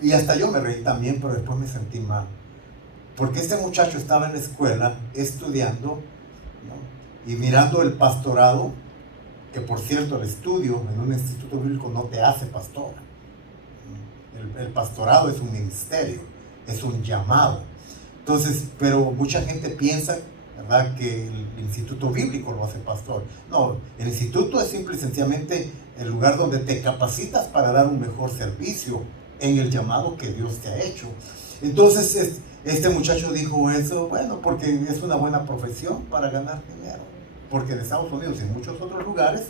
Y hasta yo me reí también, pero después me sentí mal. Porque este muchacho estaba en la escuela estudiando, ¿no? Y mirando el pastorado, que por cierto el estudio en un instituto bíblico no te hace pastor. El pastorado es un ministerio, es un llamado. Entonces, pero mucha gente piensa, ¿verdad?, que el instituto bíblico lo hace pastor. No, el instituto es simple y sencillamente el lugar donde te capacitas para dar un mejor servicio en el llamado que Dios te ha hecho. Entonces este muchacho dijo eso, porque es una buena profesión para ganar dinero. Porque en Estados Unidos y en muchos otros lugares,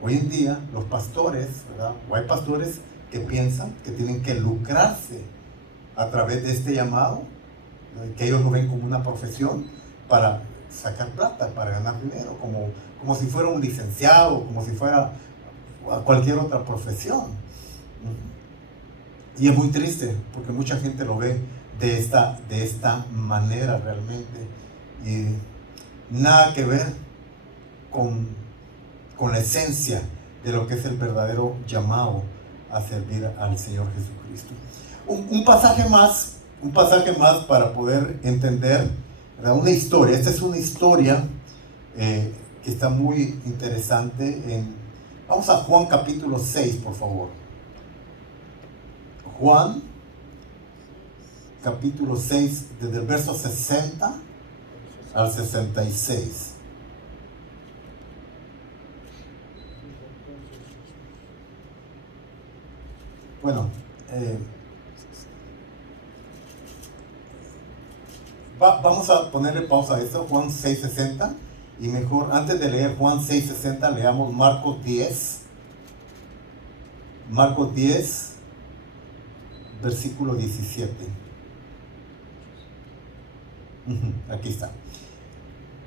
hoy en día los pastores, ¿verdad?, o hay pastores que piensan que tienen que lucrarse a través de este llamado, que ellos lo ven como una profesión para sacar plata, para ganar dinero, como si fuera un licenciado, como si fuera cualquier otra profesión. Y es muy triste, porque mucha gente lo ve de esta manera realmente. Y nada que ver con la esencia de lo que es el verdadero llamado a servir al Señor Jesucristo. Un pasaje más para poder entender, ¿verdad? Una historia. Esta es una historia que está muy interesante. Vamos a Juan capítulo 6, por favor. Juan capítulo 6, desde el verso 60 al 66. Bueno, vamos a ponerle pausa a esto, Juan 6:60, y mejor, antes de leer Juan 6:60, leamos Marcos 10, versículo 17. Aquí está.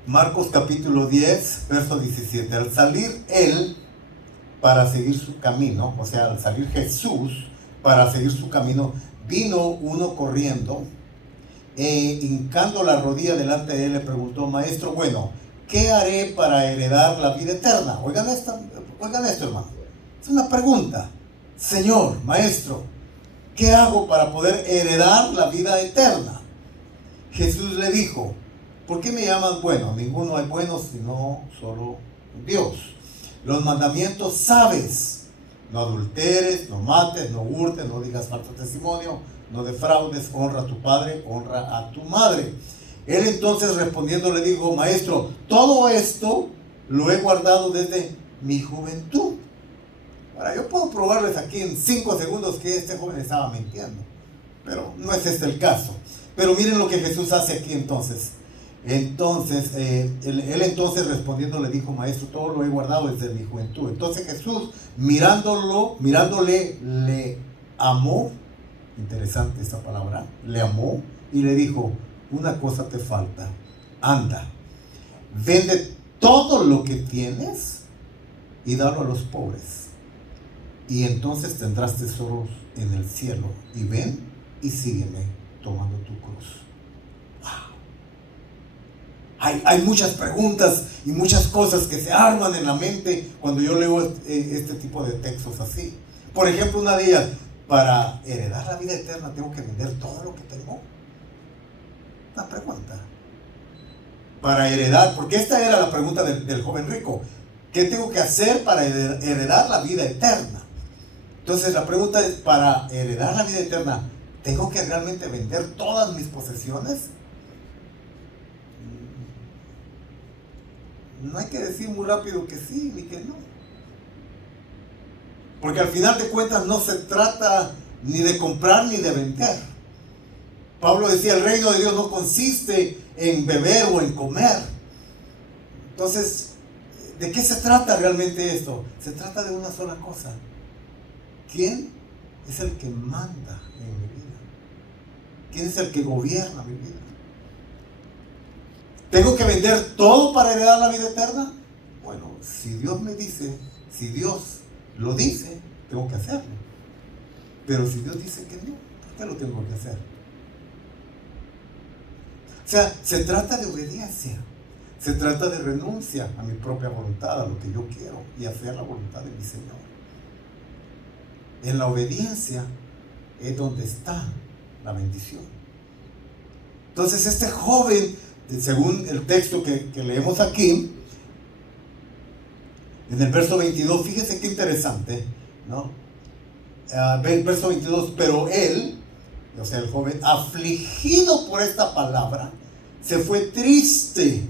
Marcos capítulo 10, verso 17. Al salir él para seguir su camino, o sea, al salir Jesús para seguir su camino, vino uno corriendo, hincando la rodilla delante de él, le preguntó: Maestro, bueno, ¿qué haré para heredar la vida eterna? Oigan esto, hermano. Es una pregunta. Señor, Maestro, ¿qué hago para poder heredar la vida eterna? Jesús le dijo: ¿por qué me llaman bueno? Ninguno es bueno sino solo Dios. Los mandamientos sabes: no adulteres, no mates, no hurtes, no digas falso testimonio, no defraudes, honra a tu padre, honra a tu madre. Él entonces respondiendo le dijo: Maestro, todo esto lo he guardado desde mi juventud. Ahora, yo puedo probarles aquí en 5 segundos que este joven estaba mintiendo, pero no es este el caso. Pero miren lo que Jesús hace aquí entonces. Él entonces respondiendo le dijo: Maestro, todo lo he guardado desde mi juventud. Entonces Jesús, mirándole, le amó. Interesante esta palabra. Le amó y le dijo: una cosa te falta. Anda, vende todo lo que tienes y dalo a los pobres, y entonces tendrás tesoros en el cielo. Y ven y sígueme tomando tu cruz. Hay muchas preguntas y muchas cosas que se arman en la mente cuando yo leo este tipo de textos así. Por ejemplo, una de ellas: para heredar la vida eterna tengo que vender todo lo que tengo. Una pregunta. Para heredar, porque esta era la pregunta del joven rico: ¿qué tengo que hacer para heredar la vida eterna? Entonces la pregunta es: para heredar la vida eterna, ¿tengo que realmente vender todas mis posesiones? No hay que decir muy rápido que sí ni que no, porque al final de cuentas no se trata ni de comprar ni de vender. Pablo decía: el reino de Dios no consiste en beber o en comer. Entonces, ¿de qué se trata realmente esto? Se trata de una sola cosa: ¿quién es el que manda en mi vida? ¿Quién es el que gobierna mi vida? ¿Tengo que vender todo para heredar la vida eterna? Bueno, si Dios me dice, si Dios lo dice, tengo que hacerlo. Pero si Dios dice que no, ¿por qué lo tengo que hacer? O sea, se trata de obediencia. Se trata de renuncia a mi propia voluntad, a lo que yo quiero, y hacer la voluntad de mi Señor. En la obediencia es donde está la bendición. Entonces este joven, según el texto que leemos aquí, en el verso 22, fíjese qué interesante, ¿no? El verso 22: pero él, o sea el joven, afligido por esta palabra, se fue triste.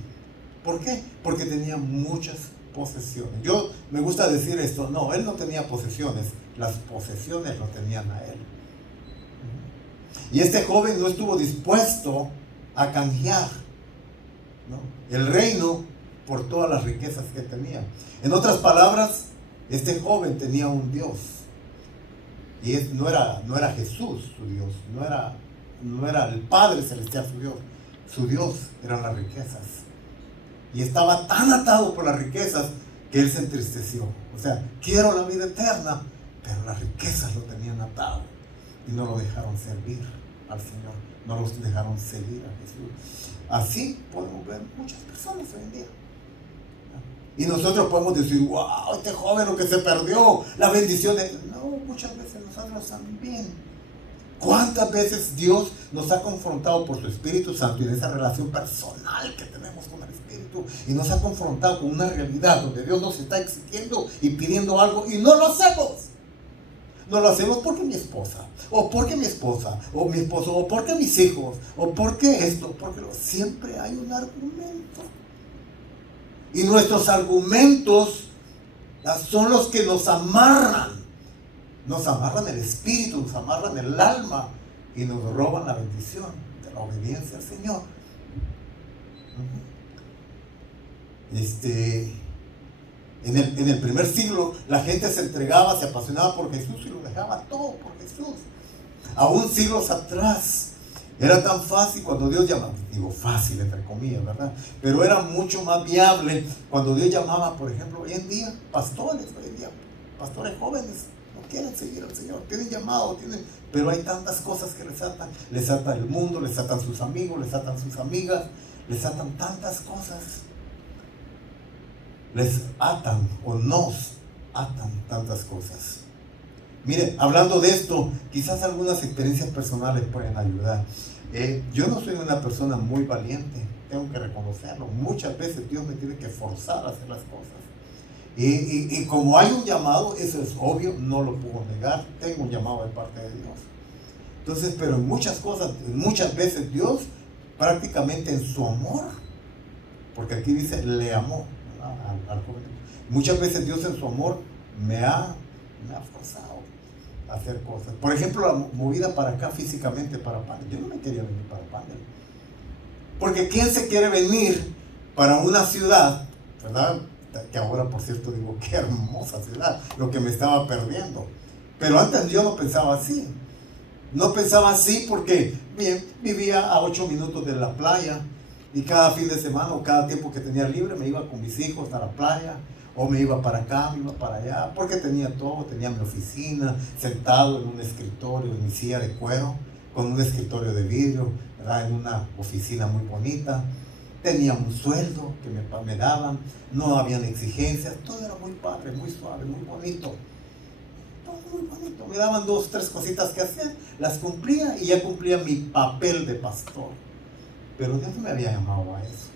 ¿Por qué? Porque tenía muchas posesiones. Yo me gusta decir esto: no, él no tenía posesiones, las posesiones lo tenían a él. Y este joven no estuvo dispuesto a canjear, ¿no?, el reino por todas las riquezas que tenía. En otras palabras, este joven tenía un Dios, y no era Jesús su Dios, no era el Padre Celestial su Dios. Su Dios eran las riquezas, y estaba tan atado por las riquezas que él se entristeció. O sea, quiero la vida eterna, pero las riquezas lo tenían atado. y no lo dejaron servir al Señor, no los dejaron seguir a Jesús. Así podemos ver muchas personas hoy en día. Y nosotros podemos decir, wow, este joven lo que se perdió, la bendición de... No, muchas veces nosotros también. ¿Cuántas veces Dios nos ha confrontado por su Espíritu Santo y en esa relación personal que tenemos con el Espíritu, y nos ha confrontado con una realidad donde Dios nos está exigiendo y pidiendo algo y no lo hacemos? No lo hacemos porque mi esposa, o porque mi esposa, o mi esposo, o porque mis hijos, o porque esto, porque siempre hay un argumento. Y nuestros argumentos son los que nos amarran el espíritu, nos amarran el alma y nos roban la bendición de la obediencia al Señor. En el primer siglo la gente se entregaba, se apasionaba por Jesús y lo dejaba todo por Jesús. Aún siglos atrás era tan fácil cuando Dios llamaba, digo fácil entre comillas, ¿verdad? Pero era mucho más viable cuando Dios llamaba, por ejemplo, hoy en día, pastores jóvenes no quieren seguir al Señor, tienen llamado, pero hay tantas cosas que les atan el mundo, les atan sus amigos, les atan sus amigas, les atan tantas cosas, les atan o nos atan tantas cosas. Mire, hablando de esto, quizás algunas experiencias personales pueden ayudar. Yo no soy una persona muy valiente, tengo que reconocerlo. Muchas veces Dios me tiene que forzar a hacer las cosas. Y como hay un llamado, eso es obvio, no lo puedo negar, tengo un llamado de parte de Dios. Entonces, pero en muchas cosas, muchas veces Dios, prácticamente en su amor, porque aquí dice, le amó al joven. Muchas veces Dios en su amor me ha forzado a hacer cosas. Por ejemplo, la movida para acá físicamente para Pandel. Yo no me quería venir para Pandel. Porque ¿quién se quiere venir para una ciudad, verdad? Que ahora, por cierto, digo, qué hermosa ciudad, lo que me estaba perdiendo. Pero antes yo no pensaba así. No pensaba así porque, bien, vivía a 8 minutos de la playa y cada fin de semana o cada tiempo que tenía libre me iba con mis hijos a la playa, o me iba para acá, me iba para allá, porque tenía todo, tenía mi oficina, sentado en un escritorio, en mi silla de cuero, con un escritorio de vidrio, ¿verdad? En una oficina muy bonita. Tenía un sueldo que me daban, no habían exigencias, todo era muy padre, muy suave, muy bonito. Todo muy bonito. Me daban 2, 3 cositas que hacer, las cumplía y ya cumplía mi papel de pastor. Pero Dios no me había llamado a eso.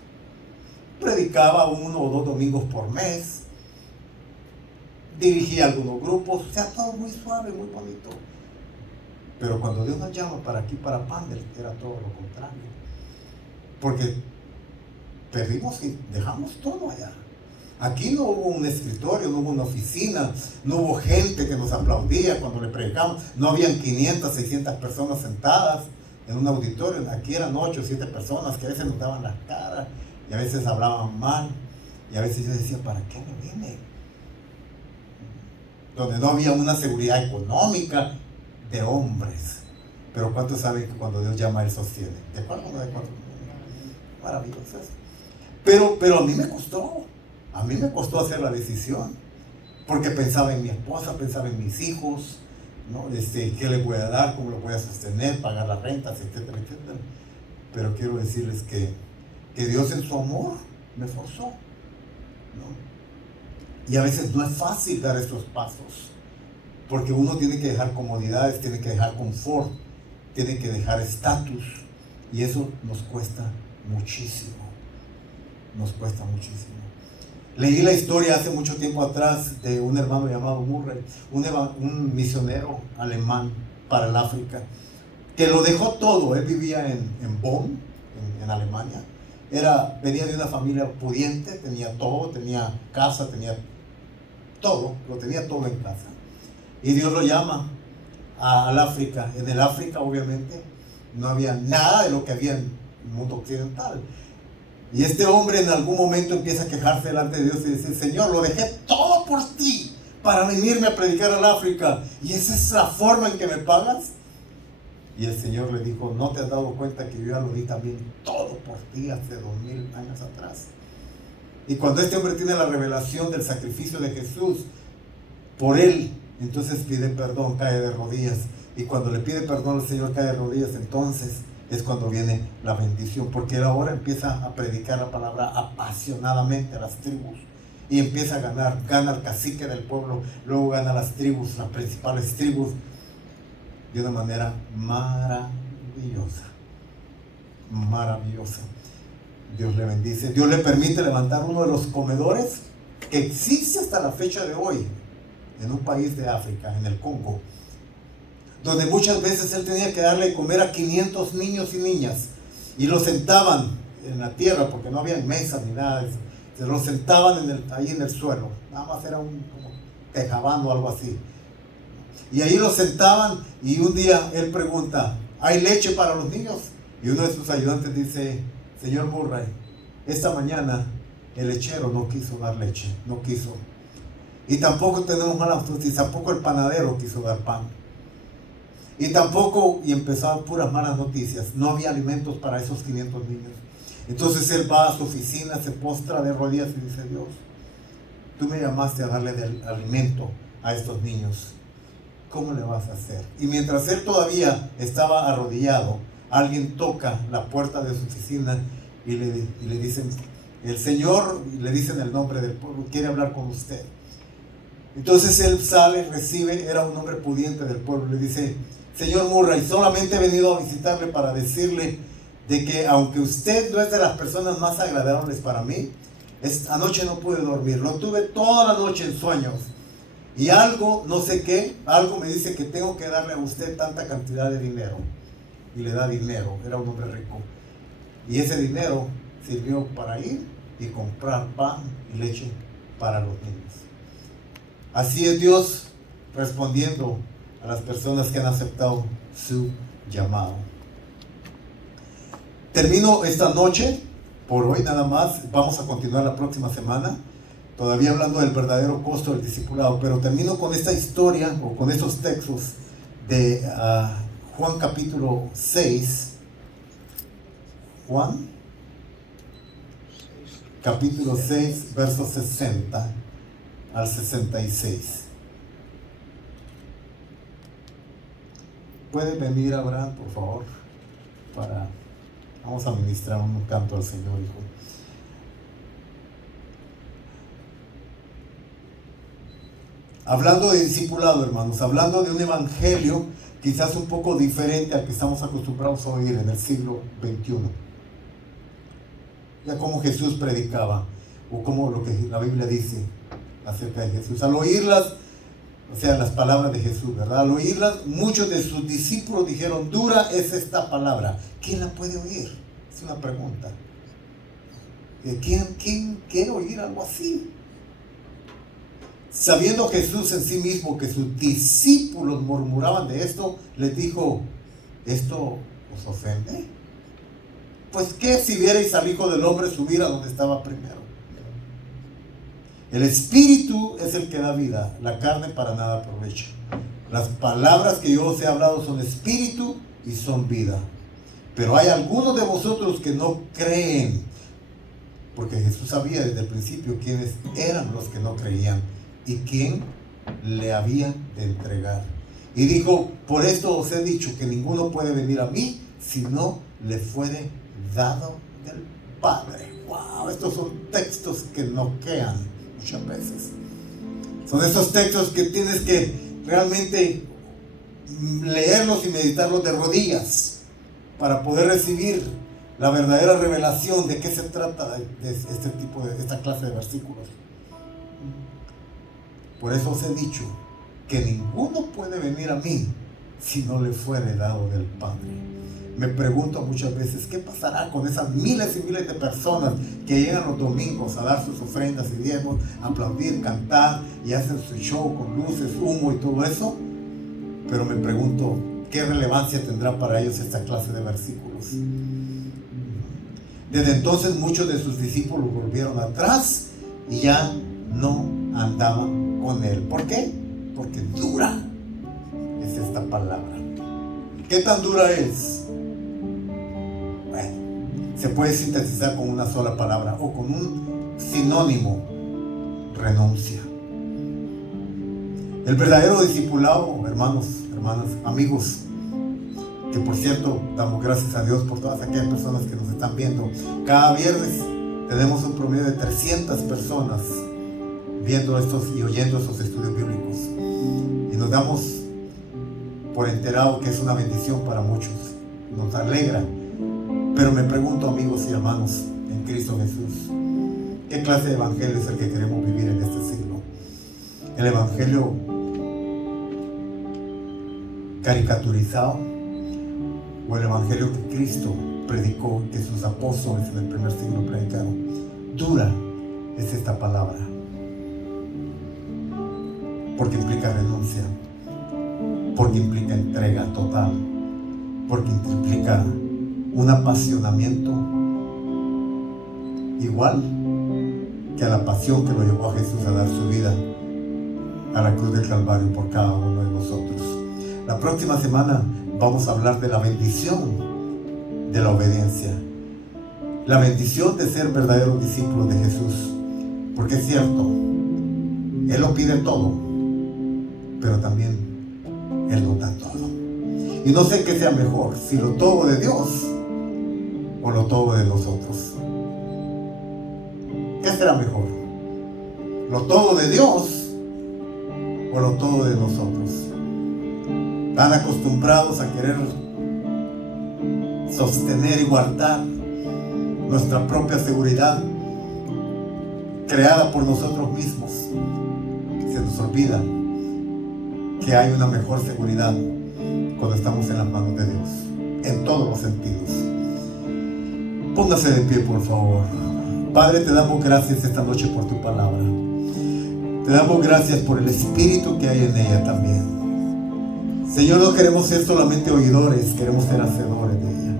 Predicaba 1 o 2 domingos por mes, dirigía algunos grupos, o sea, todo muy suave, muy bonito. Pero cuando Dios nos llama para aquí, para Pandel, era todo lo contrario. Porque perdimos y dejamos todo allá. Aquí no hubo un escritorio, no hubo una oficina, no hubo gente que nos aplaudía cuando le predicamos. No habían 500, 600 personas sentadas en un auditorio. Aquí eran 8 o 7 personas que a veces nos daban la cara y a veces hablaban mal. Y a veces yo decía, ¿para qué me vine? Donde no había una seguridad económica de hombres. Pero ¿cuántos saben que cuando Dios llama, Él sostiene? ¿De acuerdo o no de acuerdo? Maravilloso eso. Pero a mí me costó hacer la decisión, porque pensaba en mi esposa, pensaba en mis hijos, ¿no? ¿Qué les voy a dar? ¿Cómo los voy a sostener? Pagar las rentas, etcétera, etcétera. Pero quiero decirles que Dios en su amor me forzó, ¿no? Y a veces no es fácil dar estos pasos, porque uno tiene que dejar comodidades, tiene que dejar confort, tiene que dejar estatus, y eso nos cuesta muchísimo. Nos cuesta muchísimo. Leí la historia hace mucho tiempo atrás de un hermano llamado Murray, un misionero alemán para el África, que lo dejó todo. Él vivía en Bonn, en Alemania. Venía de una familia pudiente, tenía todo, tenía casa, tenía todo, lo tenía todo en casa. Y Dios lo llama al África. En el África, obviamente, no había nada de lo que había en el mundo occidental. Y este hombre en algún momento empieza a quejarse delante de Dios y dice: Señor, lo dejé todo por ti para venirme a predicar al África, y esa es la forma en que me pagas. Y el Señor le dijo: ¿no te has dado cuenta que yo ya lo di también todo por ti hace 2000 años atrás? Y cuando este hombre tiene la revelación del sacrificio de Jesús por él, Entonces pide perdón, cae de rodillas. Y cuando le pide perdón al Señor, cae de rodillas. Entonces es cuando viene la bendición, porque él ahora empieza a predicar la palabra apasionadamente a las tribus. Y empieza a ganar, gana el cacique del pueblo, luego gana las tribus, las principales tribus, de una manera maravillosa. Maravillosa. Dios le bendice. Dios le permite levantar uno de los comedores que existe hasta la fecha de hoy en un país de África, en el Congo, donde muchas veces él tenía que darle de comer a 500 niños y niñas, y los sentaban en la tierra porque no había mesas ni nada. Se los sentaban ahí en el suelo, nada más era un como tejabán o algo así, y ahí los sentaban. Y un día él pregunta: ¿hay leche para los niños? Y uno de sus ayudantes dice: señor Murray, esta mañana el lechero no quiso dar leche, no quiso. Y tampoco tenemos malas noticias, tampoco el panadero quiso dar pan. Y tampoco, y empezaron puras malas noticias, no había alimentos para esos 500 niños. Entonces él va a su oficina, se postra de rodillas y dice: Dios, tú me llamaste a darle del alimento a estos niños, ¿cómo le vas a hacer? Y mientras él todavía estaba arrodillado, alguien toca la puerta de su oficina y le dicen: el Señor, y le dicen el nombre del pueblo, quiere hablar con usted. Entonces él sale, recibe, era un hombre pudiente del pueblo, le dice: señor Murray, solamente he venido a visitarle para decirle de que aunque usted no es de las personas más agradables para mí, anoche no pude dormir, lo tuve toda la noche en sueños, y algo, no sé qué, algo me dice que tengo que darle a usted tanta cantidad de dinero. Y le da dinero, era un hombre rico, y ese dinero sirvió para ir y comprar pan y leche para los niños. Así es Dios respondiendo a las personas que han aceptado su llamado. Termino esta noche, por hoy nada más. Vamos a continuar la próxima semana, todavía hablando del verdadero costo del discipulado, pero termino con esta historia o con estos textos de Juan capítulo 6. Juan capítulo 6, versos 60 al 66. ¿Puede venir, Abraham, por favor? Vamos a ministrar un canto al Señor, hijo. Hablando de discipulado, hermanos, hablando de un evangelio quizás un poco diferente al que estamos acostumbrados a oír en el siglo XXI. Ya como Jesús predicaba, o como lo que la Biblia dice acerca de Jesús. Al oírlas, o sea, las palabras de Jesús, ¿verdad? Al oírlas, muchos de sus discípulos dijeron: dura es esta palabra, ¿quién la puede oír? Es una pregunta. ¿Quién quiere oír algo así? Sabiendo Jesús en sí mismo que sus discípulos murmuraban de esto, les dijo: ¿esto os ofende? Pues qué si vierais al Hijo del Hombre subir a donde estaba primero. El Espíritu es el que da vida, la carne para nada aprovecha. Las palabras que yo os he hablado son espíritu y son vida. Pero hay algunos de vosotros que no creen, porque Jesús sabía desde el principio quiénes eran los que no creían y quién le había de entregar. Y dijo: por esto os he dicho que ninguno puede venir a mí si no le fuere dado del Padre. Wow, estos son textos que noquean muchas veces. Son esos textos que tienes que realmente leerlos y meditarlos de rodillas para poder recibir la verdadera revelación de qué se trata de esta clase de versículos. Por eso os he dicho que ninguno puede venir a mí si no le fuere dado del Padre. Me pregunto muchas veces: ¿qué pasará con esas miles y miles de personas que llegan los domingos a dar sus ofrendas y diezmos, aplaudir, cantar y hacen su show con luces, humo y todo eso? Pero me pregunto, ¿qué relevancia tendrá para ellos esta clase de versículos? Desde entonces muchos de sus discípulos volvieron atrás y ya no andaban con él. ¿Por qué? Porque dura es esta palabra. ¿Qué tan dura es? Bueno, se puede sintetizar con una sola palabra o con un sinónimo: renuncia. El verdadero discipulado, hermanos, hermanas, amigos, que por cierto, damos gracias a Dios por todas aquellas personas que nos están viendo. Cada viernes tenemos un promedio de 300 personas viendo estos y oyendo estos estudios bíblicos. Y nos damos por enterado que es una bendición para muchos. Nos alegra. Pero me pregunto, amigos y hermanos, en Cristo Jesús, ¿qué clase de evangelio es el que queremos vivir en este siglo? ¿El evangelio caricaturizado o el evangelio que Cristo predicó, que sus apóstoles en el primer siglo predicaron? Dura es esta palabra, porque implica renuncia, porque implica entrega total, porque implica un apasionamiento igual que a la pasión que lo llevó a Jesús a dar su vida a la cruz del Calvario por cada uno de nosotros. La próxima semana vamos a hablar de la bendición de la obediencia, la bendición de ser verdaderos discípulos de Jesús, porque es cierto, Él lo pide todo, pero también Él lo da todo. Y no sé qué sea mejor, si lo todo de Dios o lo todo de nosotros. ¿Qué será mejor? ¿Lo todo de Dios o lo todo de nosotros? Tan acostumbrados a querer sostener y guardar nuestra propia seguridad creada por nosotros mismos, se nos olvida que hay una mejor seguridad cuando estamos en las manos de Dios, en todos los sentidos. Póngase de pie, por favor. Padre, te damos gracias esta noche por tu palabra. Te damos gracias por el espíritu que hay en ella también. Señor, no queremos ser solamente oidores, queremos ser hacedores de ella.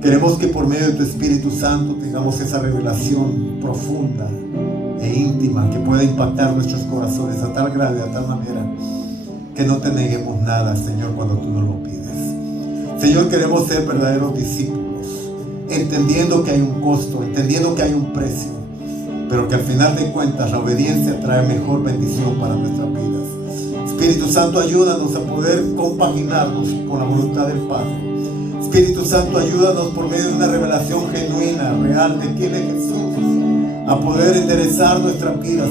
Queremos que por medio de tu Espíritu Santo tengamos esa revelación profunda e íntima que pueda impactar nuestros corazones a tal grado y a tal manera que no te neguemos nada, Señor, cuando tú nos lo pides. Señor, queremos ser verdaderos discípulos, entendiendo que hay un costo, entendiendo que hay un precio, pero que al final de cuentas la obediencia trae mejor bendición para nuestras vidas. Espíritu Santo, ayúdanos a poder compaginarnos con la voluntad del Padre. Espíritu Santo, ayúdanos por medio de una revelación genuina, real de quién es Jesús, a poder enderezar nuestras vidas,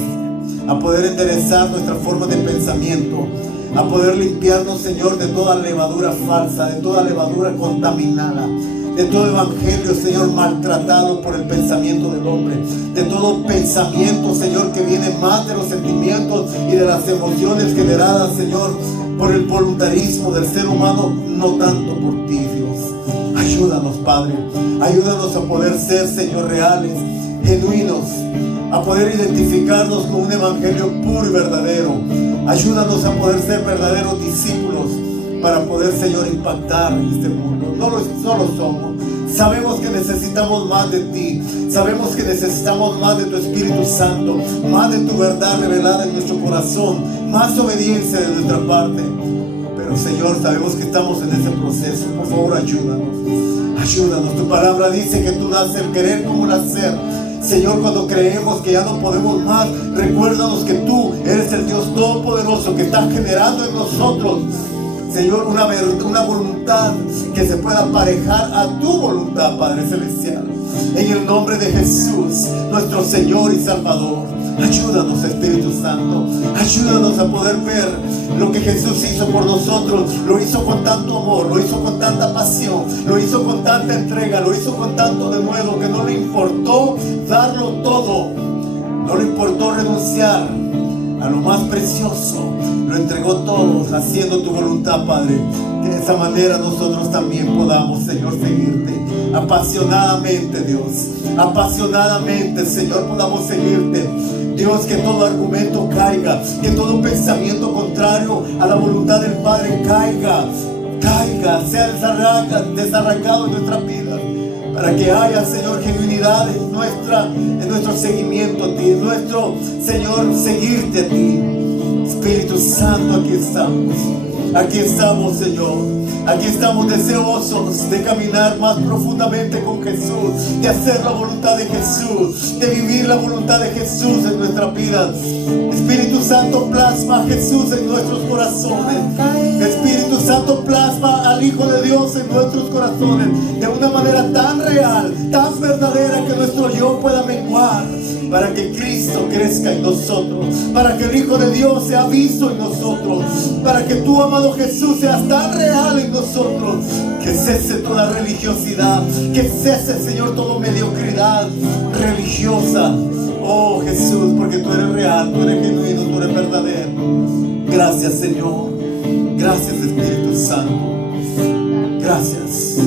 a poder enderezar nuestra forma de pensamiento, a poder limpiarnos, Señor, de toda levadura falsa, de toda levadura contaminada, de todo evangelio, Señor, maltratado por el pensamiento del hombre, de todo pensamiento, Señor, que viene más de los sentimientos y de las emociones generadas, Señor, por el voluntarismo del ser humano, no tanto por ti, Dios. Ayúdanos, Padre, ayúdanos a poder ser, Señor, reales, genuinos, a poder identificarnos con un evangelio puro y verdadero. Ayúdanos a poder ser verdaderos discípulos para poder, Señor, impactar este mundo. No lo solo somos. Sabemos que necesitamos más de ti. Sabemos que necesitamos más de tu Espíritu Santo, más de tu verdad revelada en nuestro corazón, más obediencia de nuestra parte. Pero, Señor, sabemos que estamos en ese proceso. Por favor, ayúdanos. Ayúdanos. Tu palabra dice que tú das el querer como el hacer. Señor, cuando creemos que ya no podemos más, recuérdanos que tú eres el Dios Todopoderoso que está generando en nosotros, Señor, una voluntad que se pueda aparejar a tu voluntad, Padre Celestial. En el nombre de Jesús, nuestro Señor y Salvador, ayúdanos, Espíritu Santo. Ayúdanos a poder ver lo que Jesús hizo por nosotros. Lo hizo con tanto amor, lo hizo con tanta pasión, lo hizo con tanta entrega, lo hizo con tanto denuedo que no le importó darlo todo. No le importó renunciar a lo más precioso. Lo entregó todo, haciendo tu voluntad, Padre. Que de esa manera nosotros también podamos, Señor, seguirte apasionadamente, Dios. Apasionadamente, Señor, podamos seguirte. Dios, que todo argumento caiga, que todo pensamiento contrario a la voluntad del Padre caiga, sea desarraigado en nuestras vidas, para que haya, Señor, genuinidad en nuestro seguimiento a ti, en nuestro, Señor, seguirte a ti. Espíritu Santo, aquí estamos. Aquí estamos, Señor. Aquí estamos deseosos de caminar más profundamente con Jesús, de hacer la voluntad de Jesús, de vivir la voluntad de Jesús en nuestra vida. Espíritu Santo, plasma a Jesús en nuestros corazones. Espíritu Santo, plasma al Hijo de Dios en nuestros corazones de una manera tan real, tan verdadera, que nuestro yo pueda menguar, para que Cristo crezca en nosotros, para que el Hijo de Dios sea visto en nosotros, para que tú, amado Jesús, seas tan real en nosotros, que cese toda religiosidad, que cese, Señor, toda mediocridad religiosa. Oh Jesús, porque tú eres real, tú eres genuino, tú eres verdadero. Gracias, Señor. Gracias, Espíritu Santo. Gracias.